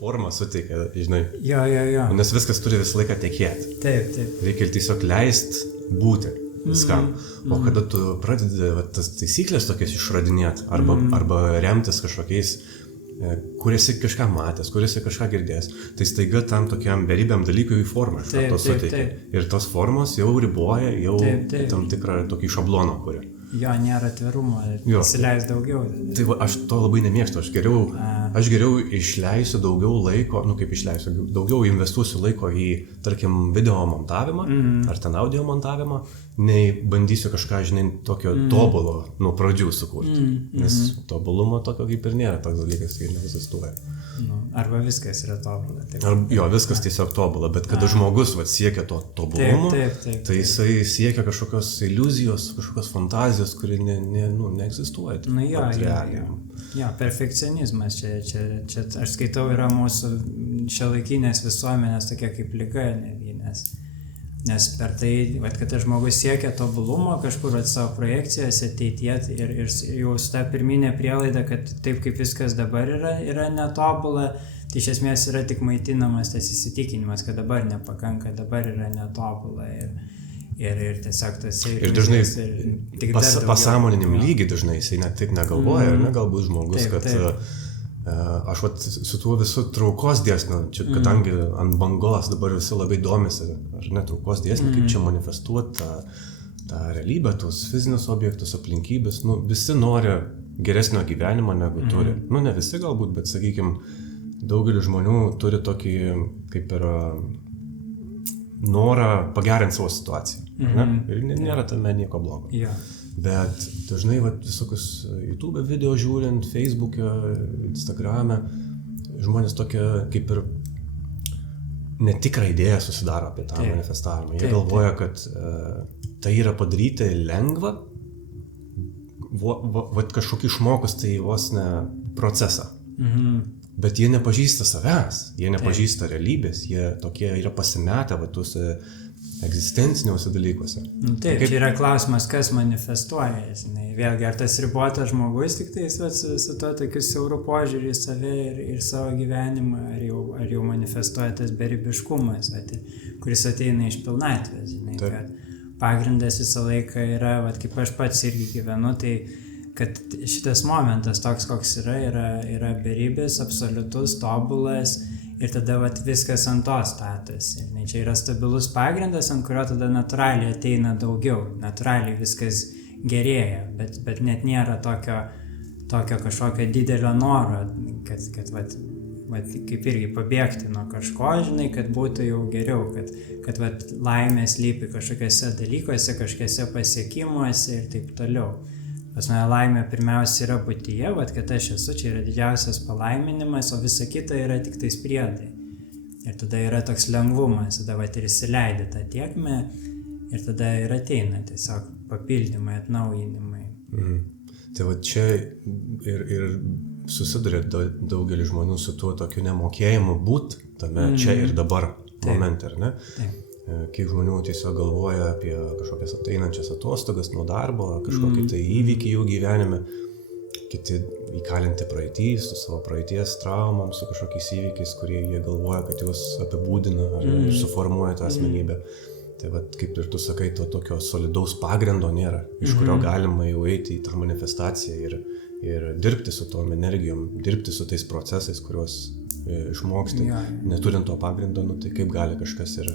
formą suteikia, žinai. Jo. Nes viskas turi visą laiką tekėti. Taip. Reikia tiesiog leisti būti viskam. O kada tu pradedi tas taisyklės tokias išradinėti arba remtis kažkokiais, kur esi kažką matęs, kur esi kažką girdėjęs, tai staiga tam tokiam beribiam dalykui į formą iš karto suteikia. Ir tos formos jau riboja, jau tam tikrą tokį šabloną kuria. Jo, nėra atvirumo, įsileis daugiau. Tai aš to labai nemėgstu, aš geriau išleisiu daugiau laiko, daugiau investuosiu laiko į, tarkim, video montavimą ar ten audio montavimą, nei bandysiu kažką, žinai, tokio tobulo nuo pradžių sukurti. Nes tobulumo tokio kaip ir nėra, toks dalykas, kai neegzistuoja. Arba viskas yra tobula. Jo, viskas tiesiog tobula, bet kada žmogus siekia to tobulumo, tai jisai siekia kažkokios iliuzijos, kažkokios fantazijos, kuri neegzistuoja. Jo, perfekcionizmas čia aš skaitau, yra mūsų šiuolaikinės visuomenės tokia kaip liga, nes per tai, kad žmogus siekia tobulumo kažkur savo projekcijas ateityje ir jau su ta pirminė prielaida, kad taip kaip viskas dabar yra netobula, tai iš esmės yra tik maitinamas tas įsitikinimas, kad dabar nepakanka, dabar yra netobula ir tiesiog tas ir dažnai pasąmoniniam lygiai dažnai jisai net taip negalvoja, ar ne, galbūt žmogus, kad aš su tuo visų traukos dėsniu, kadangi ant bangos dabar visi labai domisi, ar ne, traukos dėsniu, kaip čia manifestuoti tą realybę, tuos fizinius objektus, aplinkybės, visi nori geresnio gyvenimo negu turi. Ne visi galbūt, bet sakykime, daugelis žmonių turi tokį kaip ir norą pagerinti savo situaciją. Ir nėra tame nieko blogo. Bet dažnai visokius YouTube video žiūrint, Facebook'e, Instagram'e, žmonės tokia kaip ir netikrą idėją susidaro apie tą manifestavimą. Jie galvoja, kad tai yra padaryti lengva, kažkokį išmokus tai vos ne procesą. Bet jie nepažįsta savęs, jie nepažįsta realybės, jie tokie yra pasimetę tuose egzistenciniuose dalykuose. Taip, čia yra klausimas, kas manifestuoja. Vėlgi, ar tas ribotas žmogus tik tai su to tokiu siauru požiūrį į save ir savo gyvenimą, ar jau manifestuoja tas beribiškumas, kuris ateina iš pilnatvės. Kad pagrindas visą laiką yra, kaip aš pats irgi gyvenu, tai kad šitas momentas toks, koks yra beribis, absoliutus, tobulas, ir tada viskas ant to statosi. Čia yra stabilus pagrindas, ant kurio tada natūraliai ateina daugiau. Natūraliai viskas gerėja, bet net nėra tokio kažkokio didelio noro, kad kaip irgi pabėgti nuo kažko, kad būtų jau geriau, kad laimė slypi kažkokiuose dalykuose, kažkokiuose pasiekimuose ir taip toliau. Pas mane laimė pirmiausia yra būtyje, kad aš esu, čia yra didžiausias palaiminimas, o visa kita yra tik tais priedai. Ir tada yra toks lengvumas, tada ir įsileidi tą tiekmę ir tada ir ateina tiesiog papildymai, atnaujinimai. Tai čia ir susiduria daugelis žmonių su tuo tokiu nemokėjimu būt tame čia ir dabar momente, ar ne? Kiek žmonių tiesiog galvoja apie kažkokias ateinančias atostogas nuo darbo, kažkokį tai įvykį jų gyvenime, kiti įkalinti praeitį, su savo praeities traumom, su kažkokiais įvykiais, kurie jie galvoja, kad juos apibūdina ir suformuoja tą asmenybę. Tai kaip ir tu sakai, to tokio solidaus pagrindo nėra, iš kurio galima jau eiti į tą manifestaciją ir dirbti su tom energijom, dirbti su tais procesais, kuriuos išmoksti. Neturint to pagrindo, tai kaip gali kažkas ir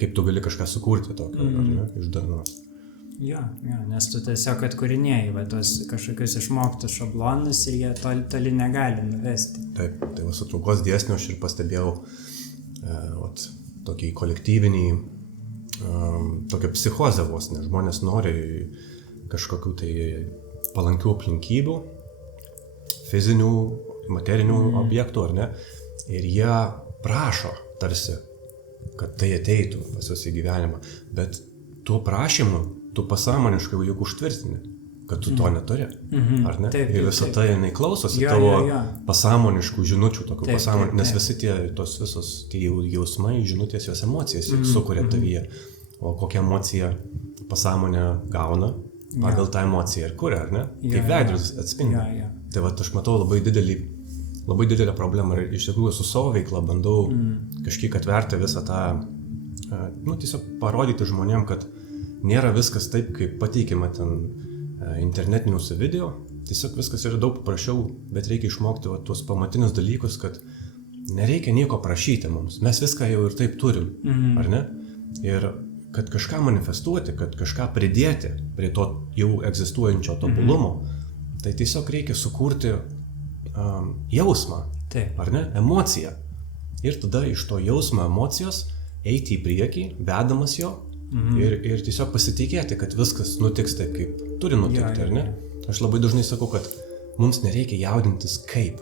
kaip tu gali kažką sukurti tokio, ar ne, iš darnos. Jo, nes tu tiesiog atkūrinėjai tos kažkokius išmoktus šablonus ir jie toli negali nuvesti. Taip, tai su traukos dėsniu aš ir pastebėjau tokį kolektyvinį, tokią psichozę vos, nes žmonės nori kažkokių tai palankių aplinkybių, fizinių, materinių objektų, ar ne, ir jie prašo tarsi, kad tai ateitų pas juos į gyvenimą, bet tuo prašymu tu pasąmoniškai juk užtvirtini, kad tu to neturi, ar ne? Ir visą tai jinai klausosi tavo pasąmoniškų žinučių, nes visi tos visos jausmai, žinutės, jos emocijas sukuria tavyje, o kokią emociją pasąmonė gauna, pagal tą emociją ir kuria, ar ne? Kaip veidrodis atspindi. Tai aš matau labai didelį labai didelė problema ir iš tikrųjų su savo veikla bandau kažkiek atverti visą tą, tiesiog parodyti žmonėm, kad nėra viskas taip, kaip pateikiama ten internetiniuose video, tiesiog viskas yra daug paprasčiau, bet reikia išmokti tuos pamatinius dalykus, kad nereikia nieko prašyti mums, mes viską jau ir taip turim, ar ne? Ir kad kažką manifestuoti, kad kažką pridėti prie to jau egzistuojančio tobulumo, tai tiesiog reikia sukurti jausmą, ar ne? Emociją. Ir tada iš to jausmo emocijos eiti į priekį, vedamas jo ir tiesiog pasitikėti, kad viskas nutiks taip, kaip turi nutikti, ar ne? Aš labai dažnai sakau, kad mums nereikia jaudintis, kaip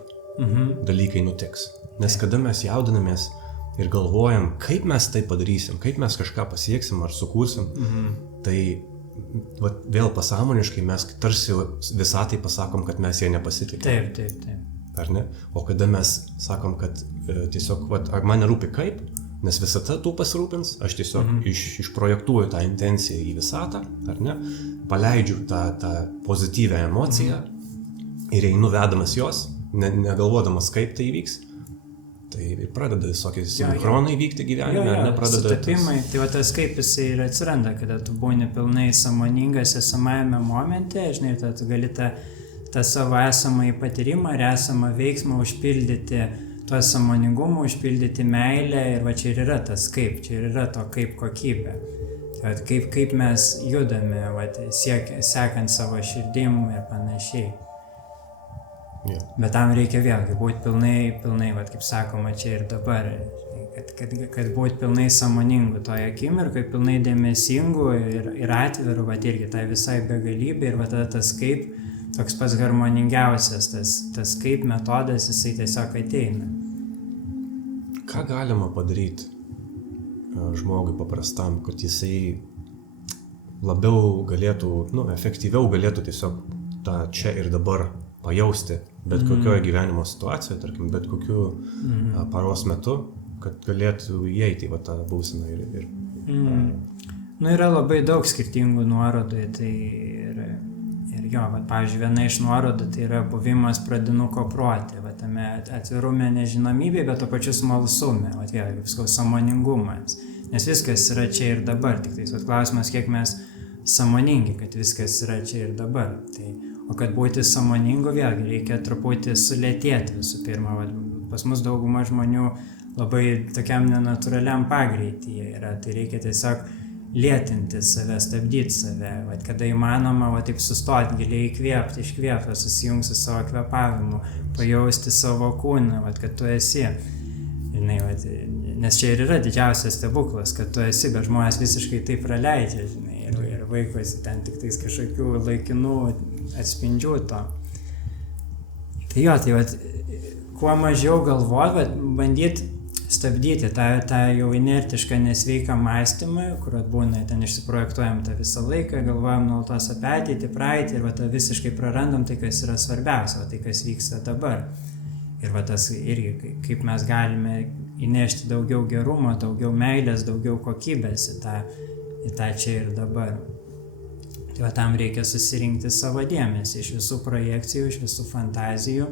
dalykai nutiks. Nes kada mes jaudinamės ir galvojam, kaip mes tai padarysim, kaip mes kažką pasieksim ar sukursim, tai vėl pasąmoniškai mes tarsi visatai pasakom, kad mes jie nepasitikime. Taip. Ar ne? O kada mes sakom, kad tiesiog, man nerūpi kaip, nes visata tų pasirūpins, aš tiesiog išprojektuoju tą intenciją į visatą, ar ne? Paleidžiu tą pozityvę emociją ir einu vedamas jos, negalvodamas, kaip tai įvyks. Tai pradeda visokie sinchronai vykti gyvenime, ar ne pradeda... Sutapimai, tai tas kaip jisai ir atsiranda, kada tu būni pilnai sąmoningas esamajame momente, žinai, tu gali tą savo esamą patyrimą ir esamą veiksmą užpildyti tuo sąmoningumu, užpildyti meilę ir va čia ir yra tas kaip, čia ir yra to kaip kokybė. Tai kaip mes judame, sekant savo širdim ir panašiai. Bet tam reikia vėlgi būti pilnai, kaip sakoma, čia ir dabar, kad būti pilnai sąmoningu toje akimirkoje, pilnai dėmesingu ir atviru, irgi tai visai begalybė ir tada tas kaip, toks pats harmoningiausias, tas kaip metodas, jisai tiesiog ateina. Ką galima padaryti žmogui paprastam, kad jisai labiau galėtų, efektyviau galėtų tiesiog tą čia ir dabar pajausti bet kokioje gyvenimo situacijoje, tarkim, bet kokiu paros metu, kad galėtų įeiti į tą būseną ir... Yra labai daug skirtingų nuorodų, tai ir jo, pavyzdžiui, viena iš nuorodų tai yra buvimas pradinuko prote, tame atvirume nežinomybėje, bet to pačiu smalsume, vėlgi, visko sąmoningumas, nes viskas yra čia ir dabar, tik tai klausimas, kiek mes sąmoningi, kad viskas yra čia ir dabar. O kad būti sąmoningu, vėlgi reikia truputį sulėtėti visų pirma. Pas mus dauguma žmonių labai tokiam nenatūraliam pagreityje yra, tai reikia tiesiog lėtinti save, stabdyti save. Kada įmanoma, taip sustoti, giliai įkvėpti, iškvėpti, susijungti su savo kvėpavimu, pajausti savo kūną, kad tu esi. Nes čia ir yra didžiausias stebuklas, kad tu esi, bet žmonės visiškai tai praleidžia, ir vaikosi ten tik tais kažkokių laikinų atspindžių to. Tai kuo mažiau galvoti, bandyti stabdyti tą jau inertišką nesveiką mąstymą, kur būna, ten išsiprojektuojam tą visą laiką, galvojam nuolatos apie ateitį, praeitį ir visiškai prarandam tai, kas yra svarbiausia, tai, kas vyksta dabar. Ir tas irgi, kaip mes galime įnešti daugiau gerumo, daugiau meilės, daugiau kokybės į tą čia ir dabar. Tai tam reikia susirinkti savo dėmesį iš visų projekcijų, iš visų fantazijų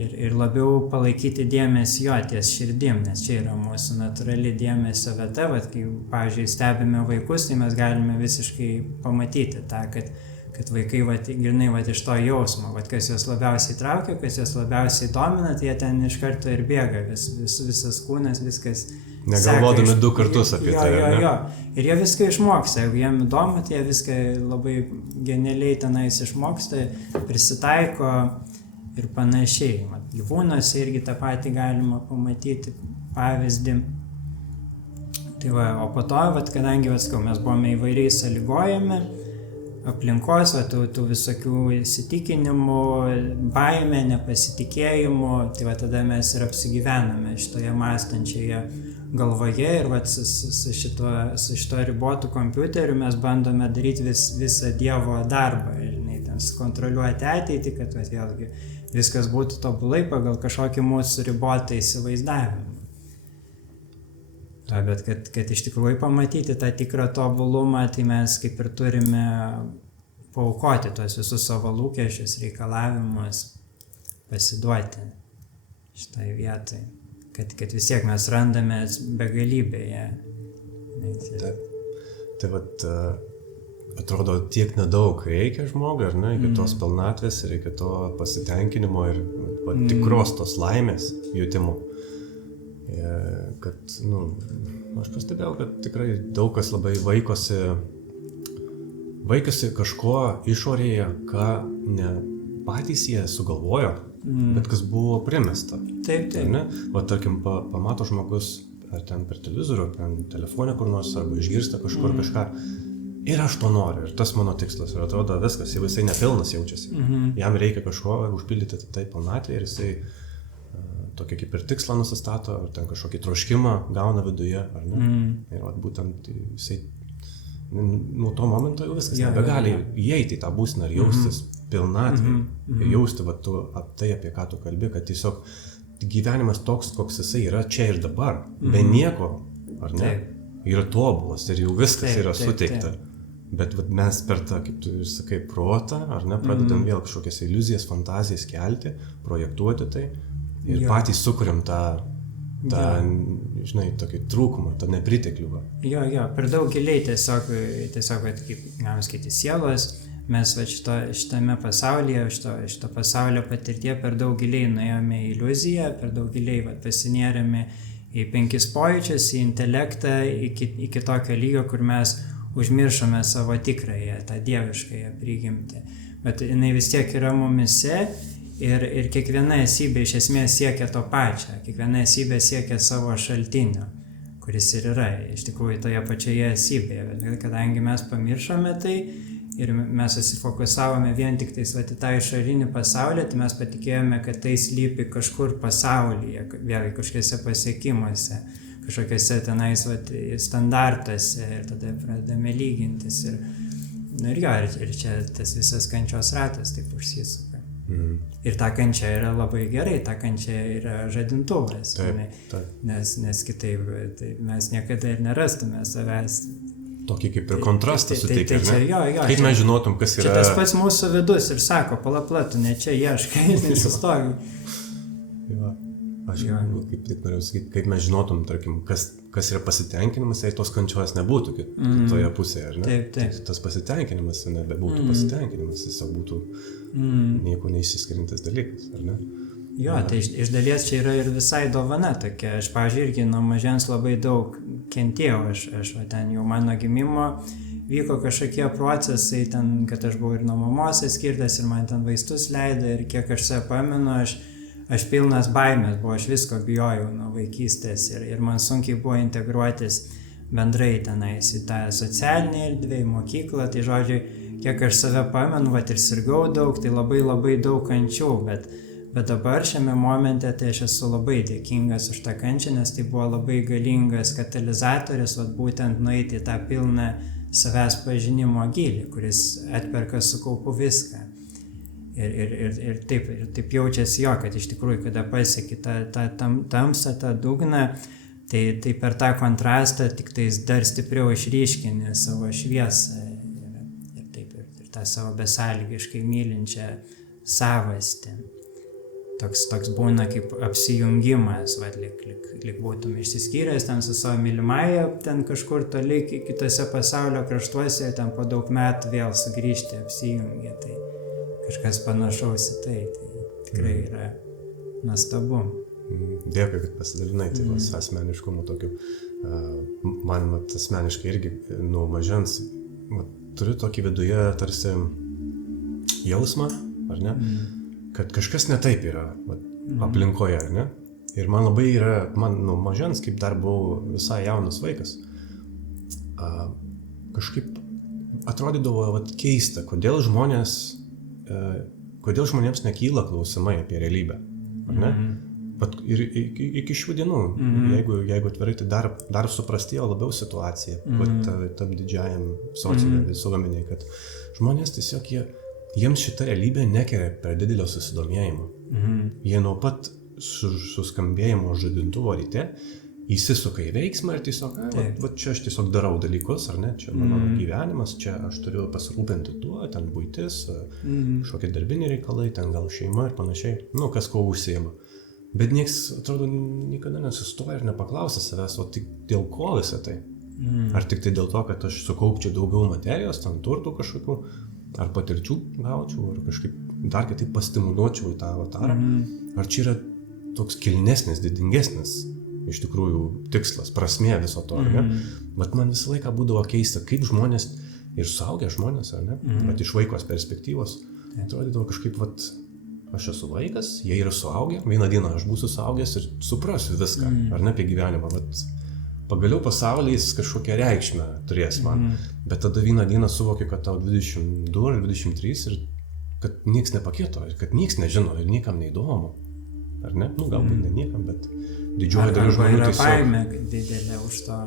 ir labiau palaikyti dėmesį jo ties širdim, nes čia yra mūsų natūrali dėmesio vieta. Kai, pavyzdžiui, stebime vaikus, tai mes galime visiškai pamatyti tą, kad vaikai grinai iš to jausmo, kas juos labiausiai traukia, kas juos labiausiai domina, tai jie ten iš karto ir bėga, visas kūnas, viskas negalvodami du kartus apie tai. Jo. Ir jie viską išmoksta, jeigu jiem įdomu, tai jie viską labai genialiai tenais išmoksta, prisitaiko ir panašiai. Gyvūnuose irgi tą patį galima pamatyti pavyzdį. O po to, kadangi mes buvome įvairiai sąlygojami, aplinkos, tų visokių įsitikinimų, baimė, nepasitikėjimų, tai tada mes ir apsigyvename šitoje mąstančioje galvoje ir su šito ribotu kompiuteriu mes bandome daryti visą Dievo darbą, ten sukontroliuoti ateitį, kad vėlgi viskas būtų tobulai pagal kažkokį mūsų ribotą įsivaizdavimą. Bet kad iš tikrųjų pamatyti tą tikrą tobulumą, tai mes kaip ir turime paaukoti tuos visus savo lūkesčius, reikalavimus, pasiduoti šitai vietai, kad vis tiek mes randame begalybėje. Tai vat atrodo tiek nedaug reikia žmogui, ar ne, iki tos pilnatvės ir iki to pasitenkinimo ir tikros tos laimės jutimo. Kad, aš pastebėjau, kad tikrai daug kas labai vaikosi kažko išorėje, ką ne patys jie sugalvojo, bet kas buvo primesta. Taip. Ne? Va, tarkim, pamato žmogus ar ten per televizorių, ar telefonę kur nors, arba išgirsta kažkur kažką. Ir aš to noriu, ir tas mano tikslas. Ir atrodo viskas, jau jisai nepilnas jaučiasi. Jam reikia kažko užpildyti tai pilnatvę ir jisai tokį kaip ir tikslą nusistato, ar ten kažkokį troškimą gauna viduje, ar ne. Ir vat, būtent jisai nuo to momento jau viskas nebegali įeiti į tą būseną ir jaustis pilnatvę. Ir jausti vat, tai, apie ką tu kalbi, kad tiesiog gyvenimas toks, koks jisai yra čia ir dabar, be nieko, ar ne, yra tobulas ir jau viskas yra suteikta. Bet vat, mes per tą, kaip tu ir sakai, protą, ar ne, pradedam vėl kažkokias iliuzijas, fantazijas kelti, projektuoti tai. Ir patys sukuriam tą žinai, tokį trūkumą, tą nepriteklių. Jo, per daug giliai tiesiog kaip galima sakyti, sielos, mes šitame pasaulyje, šito pasaulio patirtie per daug giliai nuėjome į iliuziją, per daug giliai pasinėrėme į 5 pojūčius, į intelektą, iki tokio lygio, kur mes užmiršome savo tikrąją, tą dieviškąją prigimtį. Bet jinai vis tiek yra mumise. Ir kiekviena esybė iš esmės siekia to pačio, kiekviena esybė siekia savo šaltinio, kuris ir yra iš tikrųjų toje pačioje esybėje, bet kadangi mes pamiršome tai ir mes susifokusavome vien tik tais į tą išorinį pasaulį, tai mes patikėjome, kad tai slypi kažkur pasaulyje, vėlgi kažkokiuose pasiekimuose, kažkokiuose tenais standartuose ir tada pradedame lygintis ir čia tas visas kančios ratas taip užsisuka. Ir ta kančia yra labai gerai, ta kančia yra žadintuvas, nes kitaip mes niekada ir nerastume savęs. Tokį kaip ir kontrastą suteikia, kaip mes žinotum, kas yra... Čia tas pats mūsų vidus ir sako, pala, tu ne čia ieškai, nesustogi. Aš kaip tik norėjau sakyti, kaip mes žinotum, tarkim, kas yra pasitenkinimas, jei tos kančios nebūtų toje pusėje, ar ne? Taip. Tas pasitenkinimas nebebūtų pasitenkinimas, tiesiog būtų nieko neišsiskiriantis dalykas, ar ne? Jo, tai iš dalies čia yra ir visai dovana tokia. Aš, pavyzdžiui, irgi nuo mažens labai daug kentėjau. Aš ten jau mano gimimo vyko kažkokie procesai, ten, kad aš buvau ir nuo mamos atskirtas ir man ten vaistus leido ir kiek aš save pamenu, aš pilnas baimės buvau, aš visko bijojau nuo vaikystės ir man sunkiai buvo integruotis bendrai tenais į tą socialinę erdvę, į mokyklą, tai žodžiu, kiek aš save pamenu, ir sirgau daug, tai labai labai daug kančių, bet dabar šiame momente tai aš esu labai dėkingas už tą kančią, nes tai buvo labai galingas katalizatorius, būtent nueiti į tą pilną savęs pažinimo gylį, kuris atperka su kaupu viską. Ir taip jaučiasi jo, kad iš tikrųjų, kada pasieki tą tamsą, tą dugną, tai per tą kontrastą tik tais dar stipriau išryškini savo šviesą ir tą savo besąlygiškai mylinčią savastį. Toks būna kaip apsijungimas, lyg būtum išsiskyręs ten su savo mylimąja, ten kažkur toli kitose pasaulio kraštuose, ten po daug metų vėl sugrįžti, apsijungi, tai kažkas panašaus į tai tikrai yra nuostabu. Dėkui, kad pasidalinai, tai asmeniškumo tokiu, man asmeniškai irgi nuo mažens, turiu tokį viduje tarsi jausmą, ar ne? Kad kažkas ne taip yra aplinkoje, ar ne? Ir man labai yra, man nuo mažens, kaip dar buvau visai jaunas vaikas, kažkaip atrodydavo keista, kodėl žmonėms nekyla klausimai apie realybę, ar ne? Ir iki šių dienų, jeigu atvirai, tai dar suprastėjo labiau situacija, tam didžiajam sociume visuomenėje, kad žmonės tiesiog jiems šita realybė nekelia per didelio susidomėjimo. Jie nuo pat suskambėjimo žadintuvo ryte, įsisuka į veiksmą ir tiesiog, va čia aš tiesiog darau dalykus, ar ne, čia mano gyvenimas, čia aš turiu pasirūpinti tuo, ten buitis, kažkokie darbiniai reikalai, ten gal šeima ir panašiai, kas ko užsiima. Bet nieks, atrodo, niekada nesustoja ir nepaklausia savęs, o tik dėl ko visą tai? Ar tik tai dėl to, kad aš sukaupčiau daugiau materijos, ten turtų kažkokių, ar patirčių gaučiau, ar kažkaip dar kitaip pastimuliuočiau į tą avatarą? Ar čia yra toks kilnesnis, didingesnis iš tikrųjų tikslas, prasmė viso to, ar ne? Bet man visą laiką būdavo keista, kaip žmonės, ir suaugę žmonės, ar ne? Bet iš vaikos perspektyvos, atrodydavo kažkaip, aš esu vaikas, jie yra suaugę, vieną dieną aš būsiu suaugęs ir suprasiu viską, ar ne, apie gyvenimą, bet pagaliau pasaulis kažkokią reikšmę turės man, bet tada vieną dieną suvokiu, kad tau 22 ar 23 ir kad nieks nepakito, ir kad nieks nežino ir niekam neįdomu, ar ne? Galbūt ne niekam, bet didžioji dalis žmonių tiesiog... Arba yra baimė didelė už to.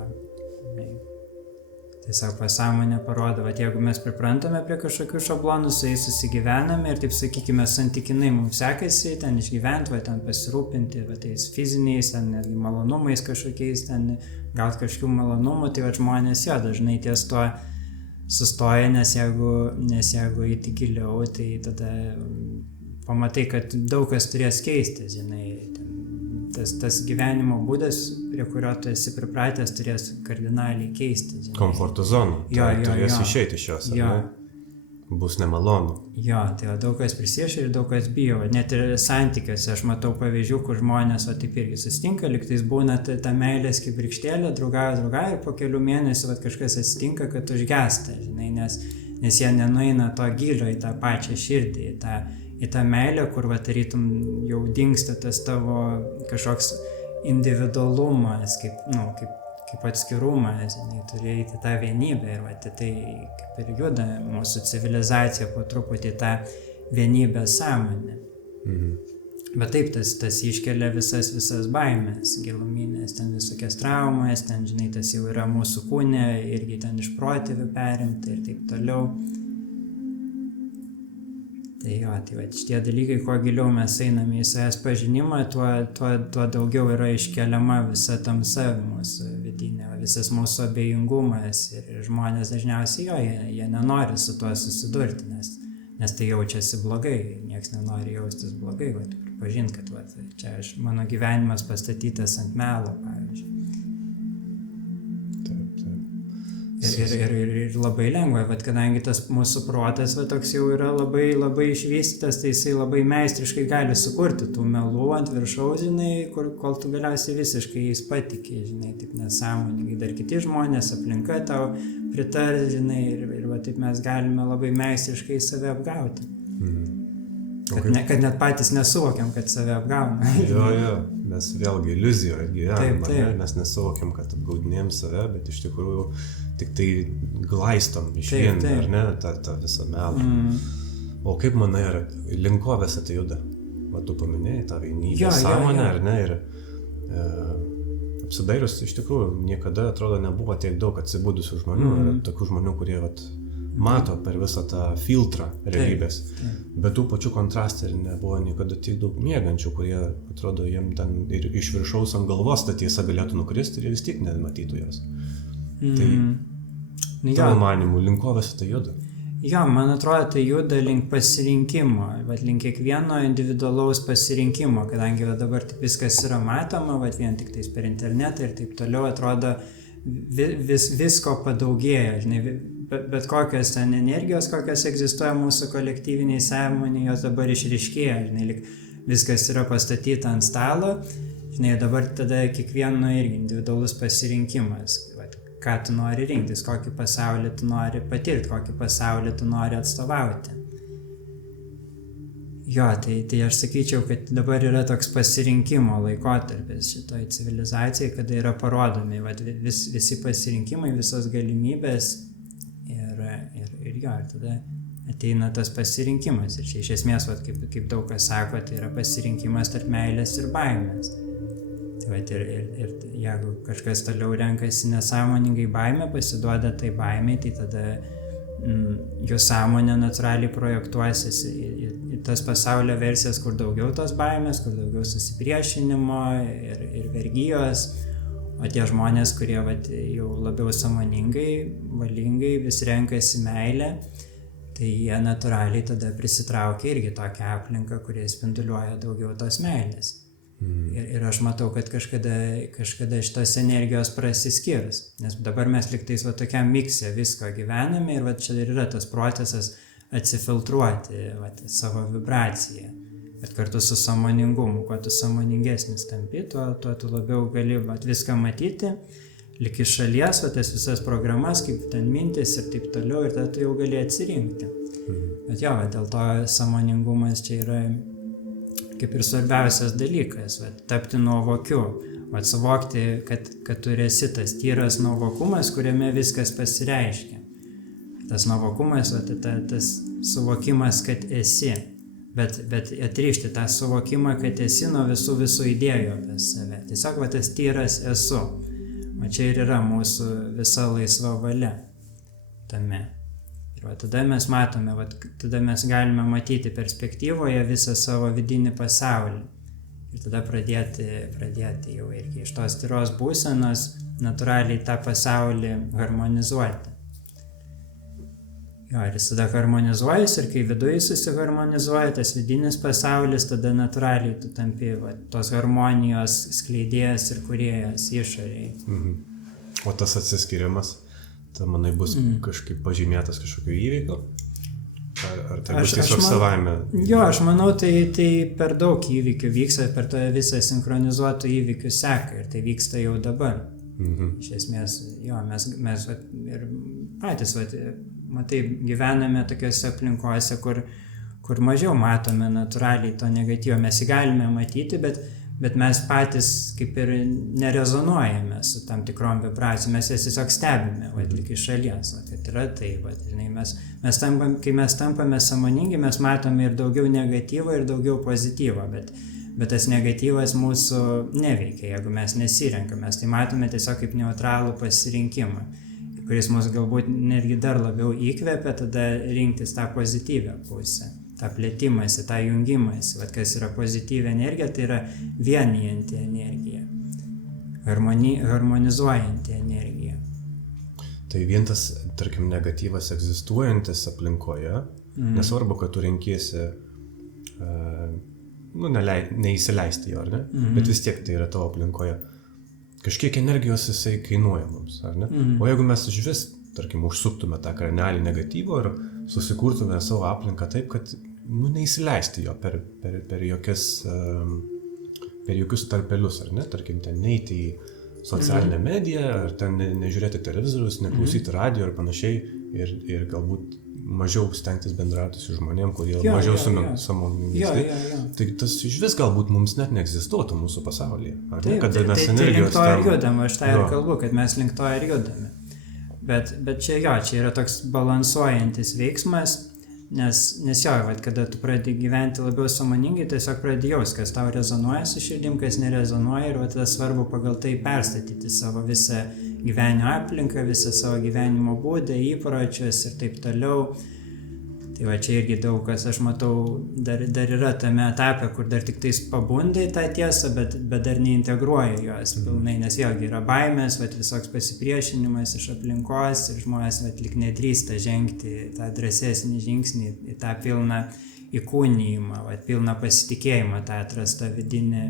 Tiesiog pasąmonė parodo, jeigu mes priprantame prie kažkokių šablonų, su jais susigyvename ir taip sakykime, santykinai mums sekasi ten išgyventi, ten pasirūpinti, tais fiziniais, ten netgi malonumais kažkokiais, ten gauti kažkokių malonumų, tai žmonės dažnai ties to sustoja, nes jeigu eiti giliau, tai tada pamatai, kad daug kas turės keistis, tas gyvenimo būdas, prie kurio tu esi pripratęs, turės kardinaliai keistis. Komforto zonų. Turės išeiti iš jos, bus nemalonu. Tai daug kas prisiešia ir daug kas bijo. Net ir santykiuose aš matau pavyzdžių, kur žmonės taip irgi susitinka, lygtais būna ta meilės kaip rykštėlė, draugauja ir po kelių mėnesių kažkas atsitinka, kad užgesta, nes jie nenueina to gilio į tą pačią širdį, į tą meilę, kur tarytum jau dingsta tas tavo kažkoks individualumas, kaip atskirumas, turi eiti tą vienybę ir tai kaip ir juda mūsų civilizacija po truputį tą vienybės sąmonę. Bet taip, tas iškelia visas baimės giluminės, ten visokias traumas, ten, tas jau yra mūsų kūne, irgi ten iš protėvių perimta ir taip toliau. Tai šitie dalykai, kuo giliau mes einame į savęs pažinimą, tuo daugiau yra iškeliama visa tamsa mūsų vidinė, visas mūsų abejingumas ir žmonės dažniausiai jie nenori su tuo susidurti, nes tai jaučiasi blogai, nieks nenori jaustis blogai, pripažinti, kad čia mano gyvenimas pastatytas ant melo, pavyzdžiui. Ir labai lengva, kadangi tas mūsų protas toks jau yra labai išvystytas, tai jisai labai meistriškai gali sukurti tų melų ant viršaus, kol tu galiausiai visiškai jais patiki, taip nesąmoningai. Dar kiti žmonės, aplinka tau pritar, ir taip mes galime labai meistriškai save apgauti. Kad net patys nesuvokiam, kad save apgauna. Mes vėlgi iliuzijoje gyvename, mes nesuvokiam, kad apgaudinėjom save, bet iš tikrųjų tik tai glaistom iš vien, ar ne, tą visą melą. O kaip manai, ar link ko visą tai juda? Tu paminėjai tą vienybės sąmonę, ar ne, ir apsidairus iš tikrųjų niekada, atrodo, nebuvo tiek daug atsibudusių žmonių, ir tokių žmonių, kurie mato per visą tą filtrą realybės. Bet tų pačių kontrastų ir nebuvo niekada tiek daug miegančių, kurie, atrodo, jiem ten ir iš viršaus ant galvos ta tiesa galėtų nukristi ir vis tiek nematytų jos. Tai tavo manimu, link ko visą tai juda? Man atrodo, tai juda link pasirinkimo, link kiekvieno individualaus pasirinkimo, kadangi dabar taip viskas yra matoma, vien tik tais per internetą ir taip toliau, atrodo, visko padaugėja, bet kokios ten energijos, kokios egzistuoja mūsų kolektyviniai sąmonė, jos dabar išryškėja, viskas yra pastatyta ant stalo, dabar tada kiekvieno irgi individualus pasirinkimas, ką tu nori rinktis, kokį pasaulį tu nori patirti, kokį pasaulį tu nori atstovauti. Tai aš sakyčiau, kad dabar yra toks pasirinkimo laikotarpis šitoj civilizacijai, kada yra parodomi visi pasirinkimai, visos galimybės ir tada ateina tas pasirinkimas. Ir čia iš esmės, kaip daug kas sako, tai yra pasirinkimas tarp meilės ir baimės. Ir jeigu kažkas toliau renkasi nesąmoningai baimę, pasiduoda tai baimei, tai tada jų sąmonė natūraliai projektuosis į tas pasaulio versijas, kur daugiau tos baimės, kur daugiau susipriešinimo ir vergijos, O tie žmonės, kurie vat, jau labiau sąmoningai, valingai vis renkasi meilę, tai jie natūraliai tada prisitraukia irgi tokią aplinką, kurie spinduliuoja daugiau tos meilės. Ir aš matau, kad kažkada šitos energijos prasiskirs. Nes dabar mes liktais tokiam mikse visko gyvename ir čia yra tas procesas atsifiltruoti savo vibraciją. Bet kartu su sąmoningumu, kuo tu sąmoningesnis tampi, tuo tu labiau gali viską matyti, lik iš šalies, tas visas programas, kaip ten mintis ir taip toliau, ir tada tu jau gali atsirinkti. Bet jo, dėl to sąmoningumas čia yra kaip ir svarbiausias dalykas, tapti nuovokiu, suvokti, kad tu esi tas tyras nuovokumas, kuriame viskas pasireiškia. Tas nuovokumas, tas suvokimas, kad esi. Bet atrišti tą suvokimą, kad esi nuo visų idėjų apie save. Tiesiog tas tyras esu. O čia ir yra mūsų visa laisva valia tame. Ir tada mes matome, tada mes galime matyti perspektyvoje visą savo vidinį pasaulį. Ir tada pradėti jau irgi iš tos tyros būsenos natūraliai tą pasaulį harmonizuoti. Jo, ir jis tada harmonizuojasi ir kai viduje susiharmonizuoja tas vidinis pasaulis, tada natūraliai tu tampi tos harmonijos skleidėjas ir kūrėjas išorėje. O tas atsiskirimas, tai manai bus kažkaip pažymėtas kažkokiu įvykiu? Ar tai bus tiesiog savaime? Jo, aš manau, tai per daug įvykių vyksta, per tą visą sinchronizuotų įvykių seką ir tai vyksta jau dabar. Iš esmės, jo, mes ir patys, matai, gyvename tokiose aplinkose, kur mažiau matome natūraliai to negatyvo. Mes jį galime matyti, bet mes patys kaip ir nerezonuojame su tam tikrom vibracijom, mes jas tiesiog stebime, lik iš šalies, kad yra tai, kai mes tampame sąmoningi, mes matome ir daugiau negatyvo ir daugiau pozityvo, bet tas negatyvas mūsų neveikia, jeigu mes nesirenkame, mes tai matome tiesiog kaip neutralų pasirinkimą, kuris mus galbūt netgi dar labiau įkvepia tada rinktis tą pozityvę pusę, tą plėtimąsi, tą jungimąsi. Kas yra pozityvi energija, tai yra vienijanti energija, harmonizuojanti energija. Tai vien tas, tarkim, negatyvas egzistuojantis aplinkoje, nesvarbu, kad tu renkiesi neįsileisti jo, ar ne? Bet vis tiek tai yra tavo aplinkoje. Kažkiek energijos jisai kainuoja mums, ar ne? O jeigu mes iš vis, tarkim, užsuktume tą kranelį negatyvo ir susikurtume savo aplinką taip, kad neįsileisti jo per jokius tarpelius, ar ne? Tarkim, ten neiti į socialinę mediją, ar ten nežiūrėti televizorius, neklausyti radio ir panašiai, ir galbūt mažiau stengtis bendrauti su žmonėm, kurie mažiau sąmoningesni. Tai tas iš vis galbūt mums net neegzistuotų mūsų pasaulyje. Taip, tai link to ir judame, aš tai ir kalbu, kad mes link to ir judame. Bet čia yra toks balansuojantis veiksmas, nes kada tu pradedi gyventi labiau sąmoningai, tiesiog pradedi jaust, kas tau rezonuoja su širdim, kas nerezonuoja, ir tada svarbu pagal tai perstatyti savo visą gyvenimo aplinką, visą savo gyvenimo būdą, įpročius ir taip toliau. Tai čia irgi daug kas, aš matau, dar yra tame etape, kur dar tik tais pabundai tą tiesą, bet dar neintegruoja jos pilnai, nes vėlgi yra baimės, visoks pasipriešinimas iš aplinkos ir žmonės lyg nedrįsta žengti tą drąsesnį žingsnį į tą pilną įkūnijimą, pilną pasitikėjimą, tą atrastą vidinę